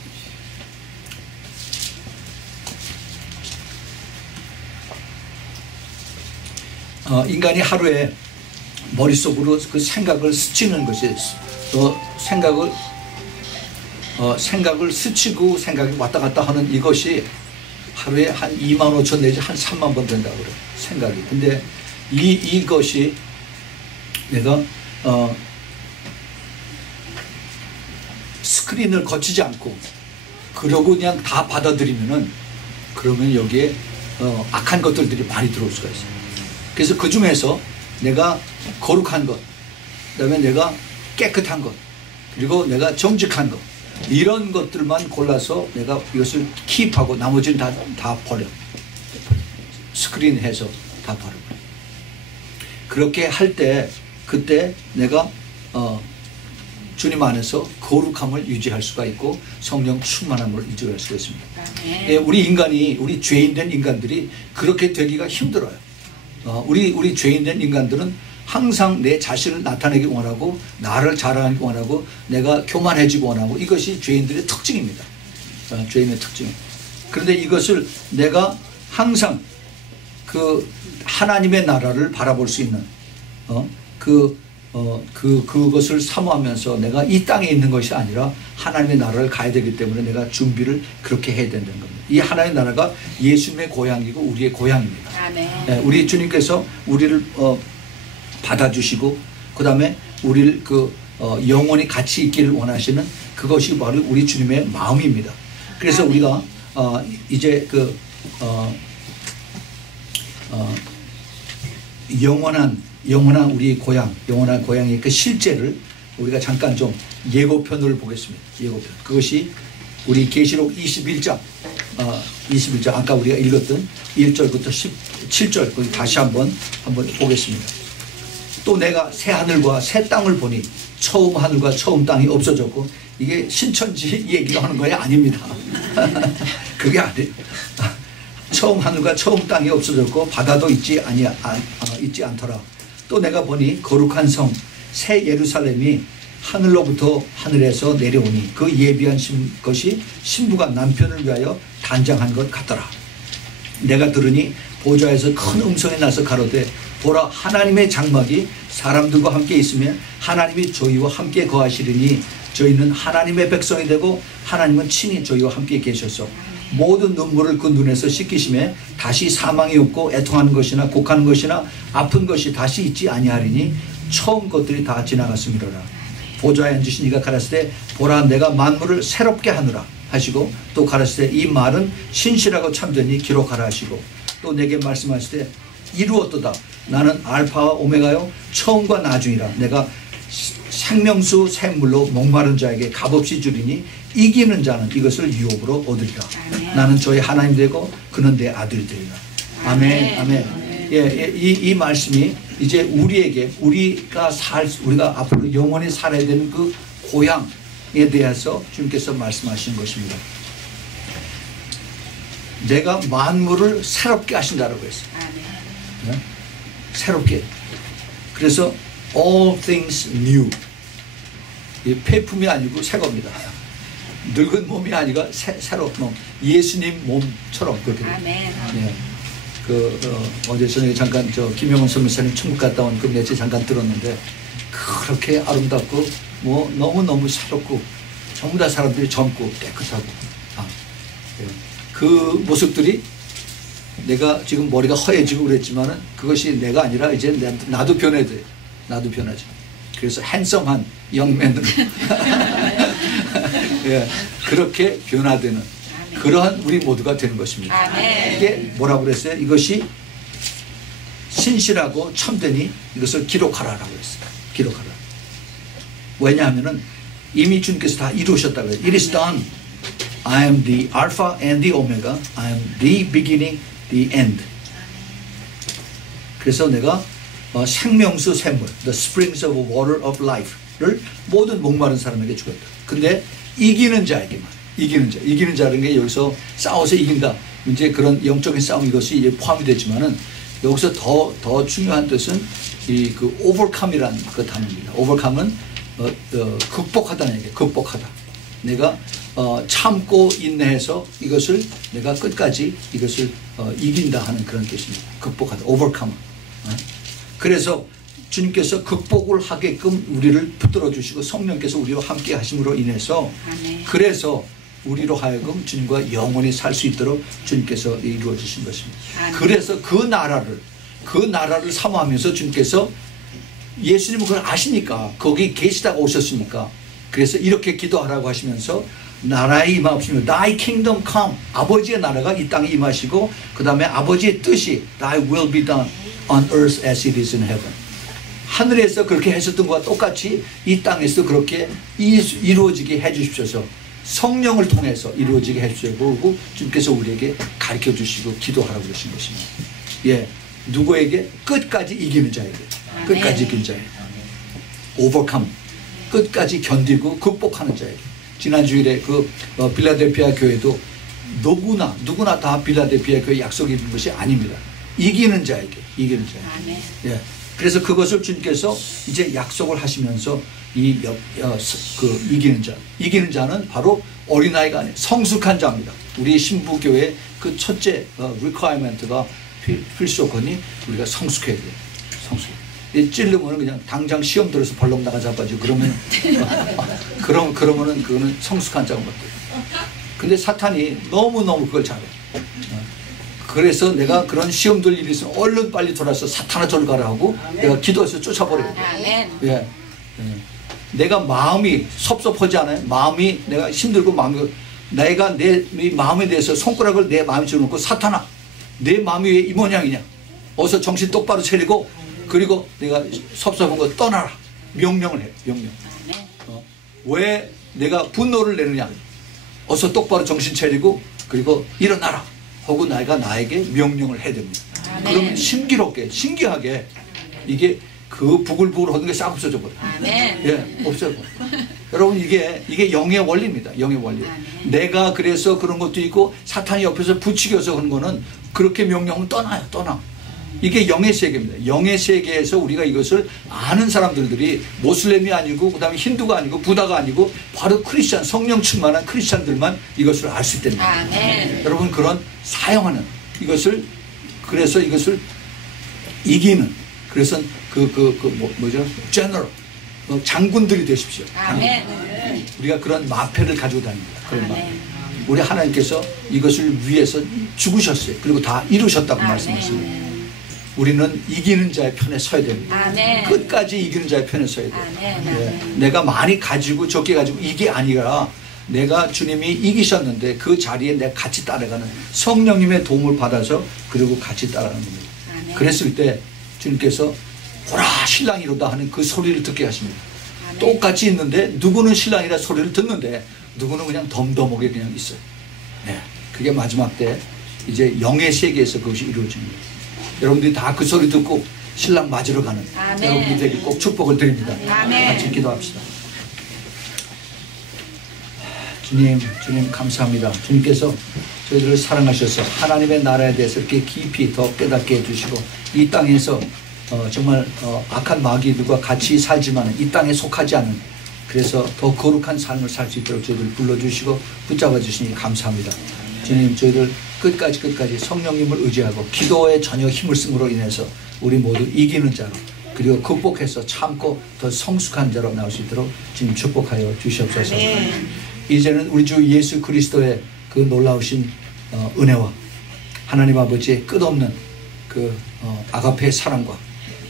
인간이 하루에 머릿속으로 그 생각을 스치는 것이 생각을 스치고 생각이 왔다 갔다 하는 이것이 하루에 한 2만 5천 내지 한 3만 번 된다고 그래요. 생각이. 근데 이것이 내가 스크린을 거치지 않고 그러고 그냥 다 받아들이면은 그러면 여기에 악한 것들이 많이 들어올 수가 있어요. 그래서 그 중에서 내가 거룩한 것, 그다음에 내가 깨끗한 것, 그리고 내가 정직한 것, 이런 것들만 골라서 내가 이것을 킵하고 나머지는 다 버려. 스크린해서 다 버려. 그렇게 할 때 그때 내가 주님 안에서 거룩함을 유지할 수가 있고 성령 충만함을 유지할 수가 있습니다. 예, 우리 죄인된 인간들이 그렇게 되기가 힘들어요. 우리 죄인된 인간들은 항상 내 자신을 나타내기 원하고 나를 자랑하기 원하고 내가 교만해지기 원하고 이것이 죄인들의 특징입니다. 죄인의 특징. 그런데 이것을 내가 항상 그 하나님의 나라를 바라볼 수 있는 그것을 사모하면서 내가 이 땅에 있는 것이 아니라 하나님의 나라를 가야 되기 때문에 내가 준비를 그렇게 해야 된다는 겁니다. 이 하나님의 나라가 예수님의 고향이고 우리의 고향입니다. 아멘. 우리 주님께서 우리를 받아주시고 그 다음에 우리를 영원히 같이 있기를 원하시는 그것이 바로 우리 주님의 마음입니다. 그래서 우리가 이제 영원한 우리 고향, 영원한 고향의 그 실제를 우리가 잠깐 좀 예고편을 보겠습니다. 예고편. 그것이 우리 계시록 21장 아까 우리가 읽었던 1절부터 17절 거기 다시 한번 보겠습니다. 또 내가 새 하늘과 새 땅을 보니 처음 하늘과 처음 땅이 없어졌고, 이게 신천지 얘기가 하는 거야? 아닙니다. 그게 아니에요. 처음 하늘과 처음 땅이 없어졌고 바다도 있지 않더라. 또 내가 보니 거룩한 성 새 예루살렘이 하늘로부터 하늘에서 내려오니 그 예비한 것이 신부가 남편을 위하여 단장한 것 같더라. 내가 들으니 보좌에서 큰 음성이 나서 가로되 보라, 하나님의 장막이 사람들과 함께 있으면 하나님이 저희와 함께 거하시리니 저희는 하나님의 백성이 되고 하나님은 친히 저희와 함께 계셔서 모든 눈물을 그 눈에서 씻기심에 다시 사망이 없고 애통하는 것이나 곡하는 것이나 아픈 것이 다시 있지 아니하리니 처음 것들이 다 지나갔음이로라. 보좌에 앉으신 이가 가라사대 보라 내가 만물을 새롭게 하느라 하시고 또 가라사대 이 말은 신실하고 참되니 기록하라 하시고 또 내게 말씀하시되 이루었도다. 나는 알파와 오메가요 처음과 나중이라. 내가 생명수 샘물로 목마른 자에게 값없이 주리니 이기는 자는 이것을 유업으로 얻으리라. 아멘. 나는 저의 하나님 되고 그는 내 아들이 되리라. 아멘. 아멘. 예, 이 말씀이 이제 우리에게 우리가 앞으로 영원히 살아야 되는 그 고향에 대해서 주님께서 말씀하시는 것입니다. 내가 만물을 새롭게 하신다라고 했어요. 네? 새롭게. 그래서 all things new. 폐품이 아니고 새 겁니다. 늙은 몸이 아니라 새로운 몸. 예수님 몸처럼 그렇게 돼요. 네. 어제 저녁에 잠깐 김영원 선교사님 천국 갔다 온 그 매체 잠깐 들었는데 그렇게 아름답고 뭐 너무너무 새롭고 전부 다 사람들이 젊고 깨끗하고 그 모습들이 내가 지금 머리가 허해지고 그랬지만은 그것이 내가 아니라 이제 나도 변해야 돼. 나도 변하죠. 그래서 핸섬한 영맨으로 예, 그렇게 변화되는 그러한 우리 모두가 되는 것입니다. 아멘. 이게 뭐라고 그랬어요? 이것이 신실하고 참되니 이것을 기록하라라고 했어요. 기록하라. 왜냐하면은 이미 주님께서 다 이루셨다고 해요. It is done. I am the Alpha and the Omega. I am the beginning, the end. 그래서 내가 생명수 샘물, the springs of water of life를 모든 목마른 사람에게 주겠다. 근데 이기는 자에게만, 이기는 자라는 게 여기서 싸워서 이긴다. 이제 그런 영적인 싸움 이것이 이제 포함이 되지만은 여기서 더 중요한 뜻은 그 overcome이라는 그 단어입니다. overcome은 극복하다는 얘기예요. 극복하다. 내가 참고 인내해서 이것을 내가 끝까지 이것을 이긴다 하는 그런 뜻입니다. 극복하다. overcome. 그래서 주님께서 극복을 하게끔 우리를 붙들어 주시고 성령께서 우리와 함께 하심으로 인해서 아멘. 그래서 우리로 하여금 주님과 영원히 살 수 있도록 주님께서 이루어 주신 것입니다. 아멘. 그래서 그 나라를 사모하면서 주님께서 예수님은 그걸 아시니까 거기 계시다가 오셨으니까 그래서 이렇게 기도하라고 하시면서 나라의 임하옵시며 Thy kingdom come. 아버지의 나라가 이 땅에 임하시고 그 다음에 아버지의 뜻이 Thy will be done on earth as it is in heaven. 하늘에서 그렇게 하셨던 것과 똑같이 이 땅에서 그렇게 이루어지게 해주십시오. 성령을 통해서 이루어지게 해주시고 그리고 주님께서 우리에게 가르쳐 주시고 기도하라고 그러신 것입니다. 예, 누구에게? 끝까지 이기는 자에게. 끝까지 이기는 자에게. overcome. 끝까지 견디고 극복하는 자에게. 지난 주일에 그 빌라델피아 교회도 누구나 다 빌라델피아 교회 약속이 있는 것이 아닙니다. 이기는 자에게. 아멘. 예. 그래서 그것을 주님께서 이제 약속을 하시면서 이기는 자는 바로 어린아이가 아니에요. 성숙한 자입니다. 우리 신부교회 그 첫째 requirement가 필수 조건이 우리가 성숙해야 돼요. 성숙. 찔르면 그냥 당장 시험 들어서 벌렁 나가 자빠지고 그러면은 그거는 성숙한 자인 것들. 근데 사탄이 너무너무 그걸 잘해. 그래서 내가 그런 시험들 일이 있으면 얼른 빨리 돌아서 사탄아 저리 가라 하고 내가 기도해서 쫓아버려요. 예. 내가 마음이 섭섭하지 않아요? 마음이 내가 힘들고 내가 내 마음에 대해서 손가락을 내 마음에 집어넣고 사탄아 내 마음이 왜 이 모양이냐 어서 정신 똑바로 차리고 그리고 내가 섭섭한 거 떠나라 명령을 해. 명령. 왜 내가 분노를 내느냐 어서 똑바로 정신 차리고 그리고 일어나라 하고 나에게 명령을 해야 됩니다. 그러면 신기하게 이게 그 부글부글 하는 게 싹 없어져 버려요. 예, 없어져 버려요. 여러분 이게 영의 원리입니다. 영의 원리. 내가 그래서 그런 것도 있고 사탄이 옆에서 부추겨서 그런 거는 그렇게 명령은 떠나. 이게 영의 세계입니다. 영의 세계에서 우리가 이것을 아는 사람들이 모슬렘이 아니고 그 다음에 힌두가 아니고 부다가 아니고 바로 크리스찬 성령 충만한 크리스찬들만 이것을 알 수 있다는 거예요. 여러분 그런 사용하는 그래서 이것을 이기는 그래서 뭐죠? 제너럴 장군들이 되십시오. 우리가 그런 마패를 가지고 다닙니다. 그런 마패. 우리 하나님께서 이것을 위해서 죽으셨어요. 그리고 다 이루셨다고 아멘. 말씀하십니다. 우리는 이기는 자의 편에 서야 됩니다. 아멘. 끝까지 이기는 자의 편에 서야 돼요. 아멘. 예. 아멘. 내가 많이 가지고 적게 가지고 이게 아니라 내가 주님이 이기셨는데 그 자리에 내가 같이 따라가는 성령님의 도움을 받아서 그리고 같이 따라가는 겁니다. 아멘. 그랬을 때 주님께서 보라 신랑이로다 하는 그 소리를 듣게 하십니다. 아멘. 똑같이 있는데 누구는 신랑이라 소리를 듣는데 누구는 그냥 덤덤하게 그냥 있어요. 네. 그게 마지막 때 이제 영의 세계에서 그것이 이루어집니다. 여러분들이 다 그 소리 듣고 신랑 맞으러 가는 아멘. 여러분들이 되길 꼭 축복을 드립니다. 아멘. 같이 기도합시다. 주님 감사합니다. 주님께서 저희들을 사랑하셔서 하나님의 나라에 대해서 이렇게 깊이 더 깨닫게 해주시고 이 땅에서 정말 악한 마귀들과 같이 살지만 이 땅에 속하지 않은 그래서 더 거룩한 삶을 살 수 있도록 저희들 불러주시고 붙잡아 주시니 감사합니다. 주님 저희들 끝까지 성령님을 의지하고 기도에 전혀 힘을 쓰므로 인해서 우리 모두 이기는 자로 그리고 극복해서 참고 더 성숙한 자로 나올 수 있도록 주님 축복하여 주시옵소서. 이제는 우리 주 예수 그리스도의 그 놀라우신 은혜와 하나님 아버지의 끝없는 그 아가페의 사랑과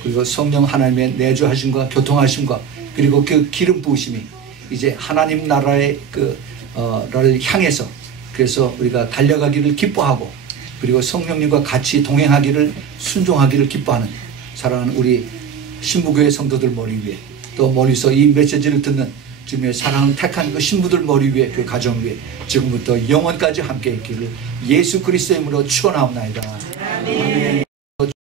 그리고 성령 하나님의 내주하심과 교통하심과 그리고 그 기름 부으심이 이제 하나님 나라의 를 향해서 그래서 우리가 달려가기를 기뻐하고 그리고 성령님과 같이 동행하기를 순종하기를 기뻐하는 사랑하는 우리 신부교회 성도들 머리 위에 또 멀리서 이 메시지를 듣는 주님의 사랑을 택한 그 신부들 머리 위에 그 가정 위에 지금부터 영원까지 함께 있기를 예수 그리스도의 이름으로 축원하옵나이다. 아멘.